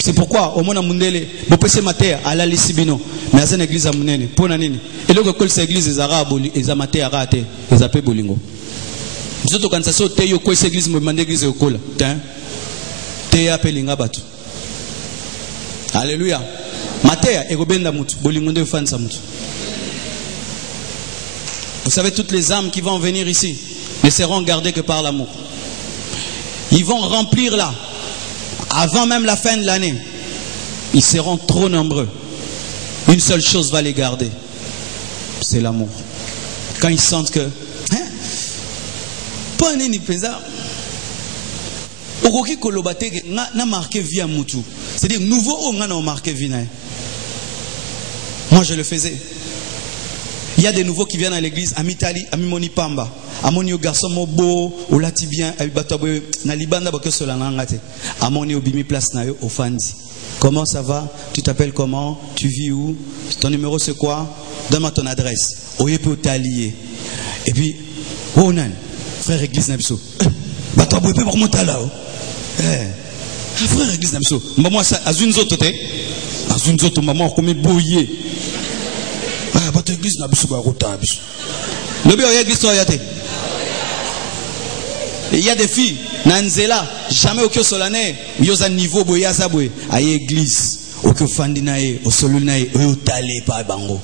C'est pourquoi, au monde mundele, vous pouvez mater à la Lissibino, mais à une église à Mounene, pour Nanini. Et là, que cette église est arabe, ils ont maté à rater, ils appellent Bolingo. Nous autres, quand ça saute, il y a cette église, mais l'église est au col. T'es appelé Ngabatu. Alléluia. Matéa, et Robenda Mout, Bolingo de Fan Samut. Vous savez, toutes les âmes qui vont venir ici ne seront gardées que par l'amour. Ils vont remplir là. Avant même la fin de l'année, ils seront trop nombreux. Une seule chose va les garder, c'est l'amour. Quand ils sentent que, pas un pesa, okoki kolobate na marqué vie à mutu. C'est-à-dire nouveau on a marqué vie na. Moi je le faisais. Il y a des nouveaux qui viennent à l'église, à Mitali, à Mimoni Pamba. Amoni au garçon mobo, au latibien, à Batobe, na libanda bako solanangate. Amoni au bimi place na yo au fandi. Comment ça va? Tu t'appelles comment? Tu vis où? Ton numéro c'est quoi? Donne-moi ton adresse. Oye peut t'allier. Et puis, oh nan, frère église Nabso. Batobe peut remonter là. Frère église Nabso. Maman ça azune zoto te. Azune zoto maman comme boyer. Votre église n'a pas de il y a des filles, Nanzela, jamais au solane, il y a un niveau boyazabwe, à l'église, au fandinae, au solunae, au talé par bango,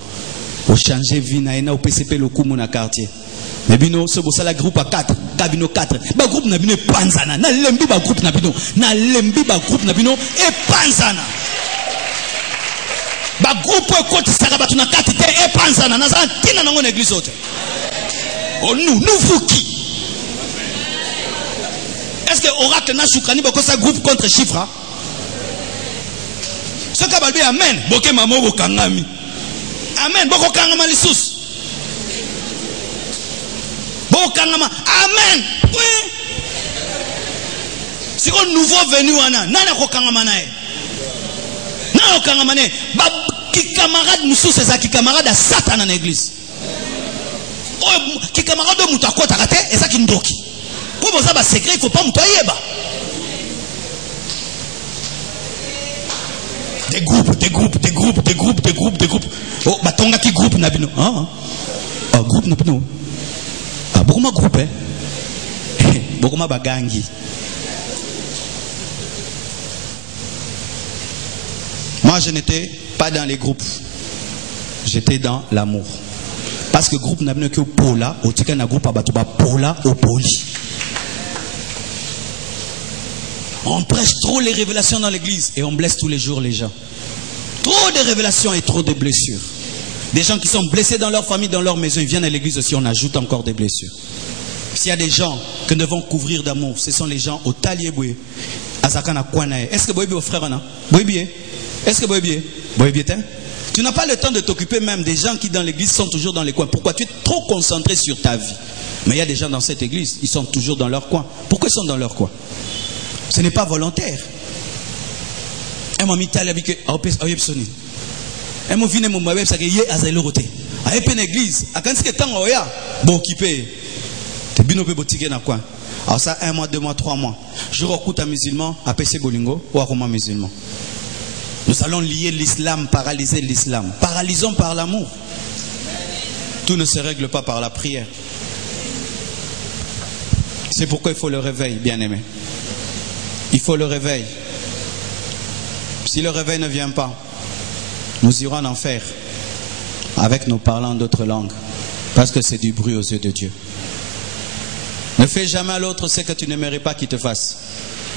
au changer vie naïna, au PCP le coup mon quartier. Mais bino, ce beau ça la groupe à 4, kabino 4 ba groupe na bino panzana na lembi ba groupe na bino na lembi ba groupe na bino e panzana ba groupe ko tsaka ba tuna 4 te e panzana na za tina na ngone église ote oh nous vous qui est-ce que oracle na shukani ba ko sa groupe contre chiffre ce ka balbi amen boke mamo bokangami amen boko kangama lisusu bokangama amen oui si on nouveau venu wana nana ko kangama nae nana ko kangama nae ba ki camarade mususu eza ki camarade à Satan na église oh ki camarade mutu akota kate eza ki ndoki pour boza ba secret il faut pas mutu ayeba des groupes. Oh, batonga qui groupe nabino. Ah, groupe nabino. Ah, beaucoup ma groupe beaucoup ma bagangi. Moi, je n'étais pas dans les groupes. J'étais dans l'amour. Parce que groupe nabino que pola, au tika na groupe abatuba pola au poli. On prêche trop les révélations dans l'église et on blesse tous les jours les gens. Trop de révélations et trop de blessures. Des gens qui sont blessés dans leur famille, dans leur maison, ils viennent à l'église aussi, on ajoute encore des blessures. S'il y a des gens que nous devons couvrir d'amour, ce sont les gens au Taliéboué, à Zakana Kouanae. Est-ce que Boébi au frère Anna? Boébi? Est-ce que Boébi? Boébi? Tu n'as pas le temps de t'occuper même des gens qui dans l'église sont toujours dans les coins. Pourquoi? Tu es trop concentré sur ta vie. Mais il y a des gens dans cette église, ils sont toujours dans leur coin. Pourquoi ils sont dans leur coin? Ce n'est pas volontaire. Elle m'a mis tel avec Ayepsoni. Elle m'a vu mon mabé ça que yé azelo roté. Ayep une église. À quand ce que temps oya bon occupé. Te bino pe botike na quoi. Alors ça 1 mois, 2 mois, 3 mois. Je recoute un musulman à PC Bolingo ou à Roma musulman. Nous allons lier l'islam, paralyser l'islam. Paralysons par l'amour. Tout ne se règle pas par la prière. C'est pourquoi il faut le réveil, bien-aimé. Il faut le réveil. Si le réveil ne vient pas, nous irons en enfer avec nos parlants d'autres langues. Parce que c'est du bruit aux yeux de Dieu. Ne fais jamais à l'autre ce que tu n'aimerais pas qu'il te fasse.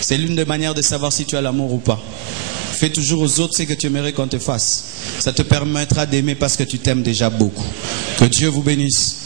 C'est l'une des manières de savoir si tu as l'amour ou pas. Fais toujours aux autres ce que tu aimerais qu'on te fasse. Ça te permettra d'aimer parce que tu t'aimes déjà beaucoup. Que Dieu vous bénisse.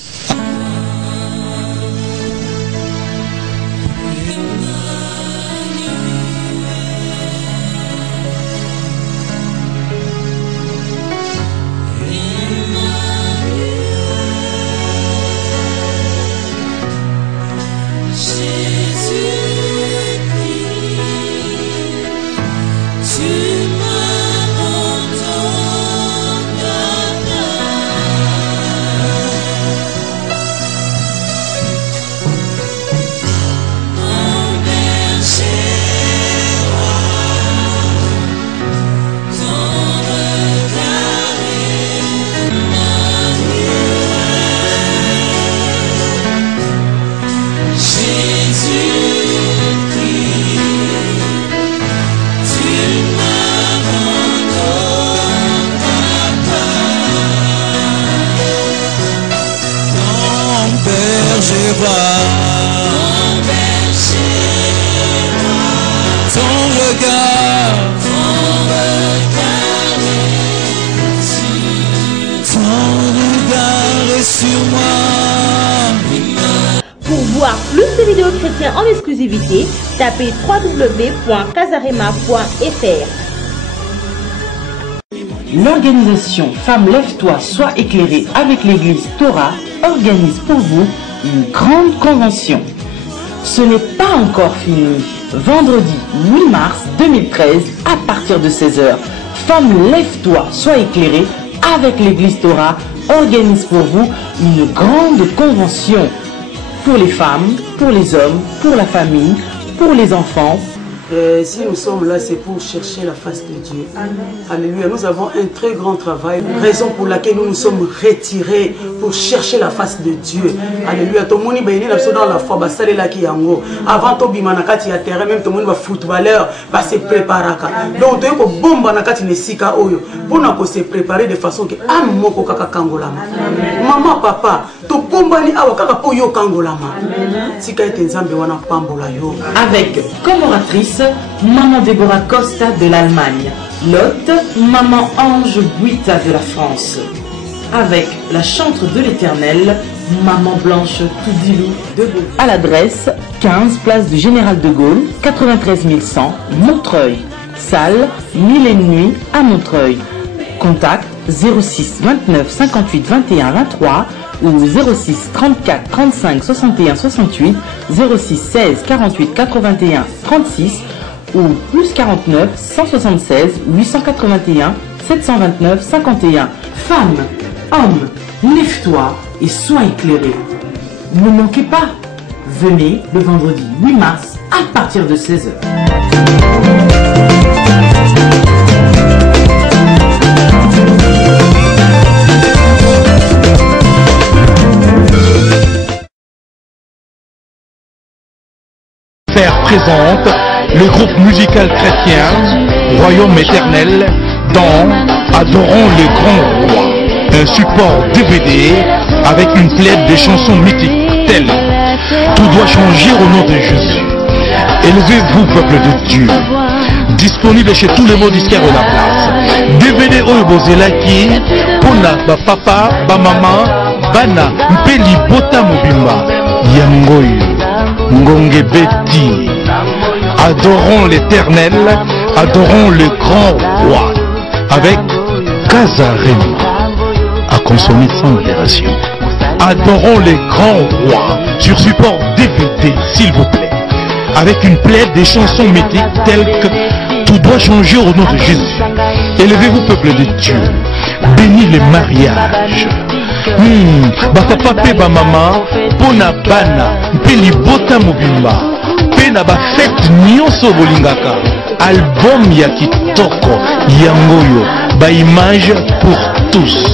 Pour voir plus de vidéos chrétiennes en exclusivité, tapez www.casarema.fr. L'organisation Femmes Lève-toi, sois éclairée avec l'église Torah organise pour vous une grande convention. Ce n'est pas encore fini. Vendredi 8 mars 2013 à partir de 16h, Femmes Lève-toi, sois éclairée avec l'église Torah organise pour vous une grande convention pour les femmes, pour les hommes, pour la famille, pour les enfants. Si nous sommes là, c'est pour chercher la face de Dieu. Alléluia. Nous avons un très grand travail, raison pour laquelle nous nous sommes retirés pour chercher la face de Dieu. Alléluia. Tout le monde est dans la foi. Avant tout le monde a terrain, même tout le monde va footballeur, va se préparer. Donc, il faut bombe pour se préparer de façon que maman, papa, tobombani awa kaka po yo kangolama tika ete nzambe wana pambola yo. Avec comme oratrice Maman Déborah Costa de l'Allemagne, l'hôte Maman Ange Buita de la France, avec la chantre de l'Éternel Maman Blanche Toudilou de Gaulle. À l'adresse 15 place du Général de Gaulle, 93 100 Montreuil. Salle 1000 et nuit à Montreuil. Contact 06 29 58 21 23 ou 06 34 35 61 68, 06 16 48 81 36 ou plus 49 176 881 729 51. Femme, homme, lève-toi et sois éclairé. Ne manquez pas, venez le vendredi 8 mars à partir de 16h. Présente le groupe musical chrétien Royaume Éternel dans Adorons le Grand Roi, un support DVD avec une plaide de chansons mythiques telles Tout doit changer au nom de Jésus. Élevez-vous, peuple de Dieu. Disponible chez tous les mots disquaires de la place. DVD oyo bozelaki pona ba papa, ba maman, bana mpeli bota mobimba yangoyo ngonge beti. Adorons l'Éternel, adorons le grand roi avec Kazarema à consommer sans modération. Adorons le grand roi sur support DVD, s'il vous plaît, avec une plaide des chansons mythiques telles que Tout doit changer au nom de Jésus. Élevez-vous, peuple de Dieu. Bénis les mariages. Papa pe ba mama pona bana mpe libota mobimba pe na ba fête nyonso bolingaka. Album ya kitoko yangoyo ba image pour tous.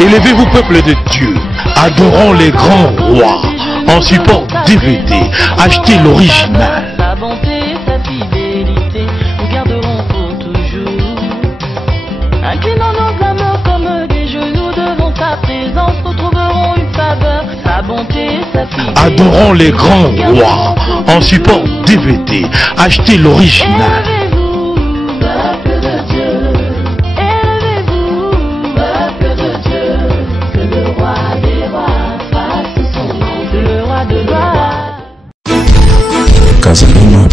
Élevez-vous, peuple de Dieu. Adorons les grands rois en support DVD. Achetez l'original. Sa bonté, sa fidélité, nous garderons pour toujours. Inclinons nos âmes comme des genoux devant sa présence, nous trouverons une faveur. Sa bonté, sa fidélité. Adorons les grands rois en support DVD. Achetez l'original. Élevez-vous, peuple de Dieu. Élevez-vous, peuple de Dieu. Que le roi des rois fasse son nom. Le roi de gloire. Kazarema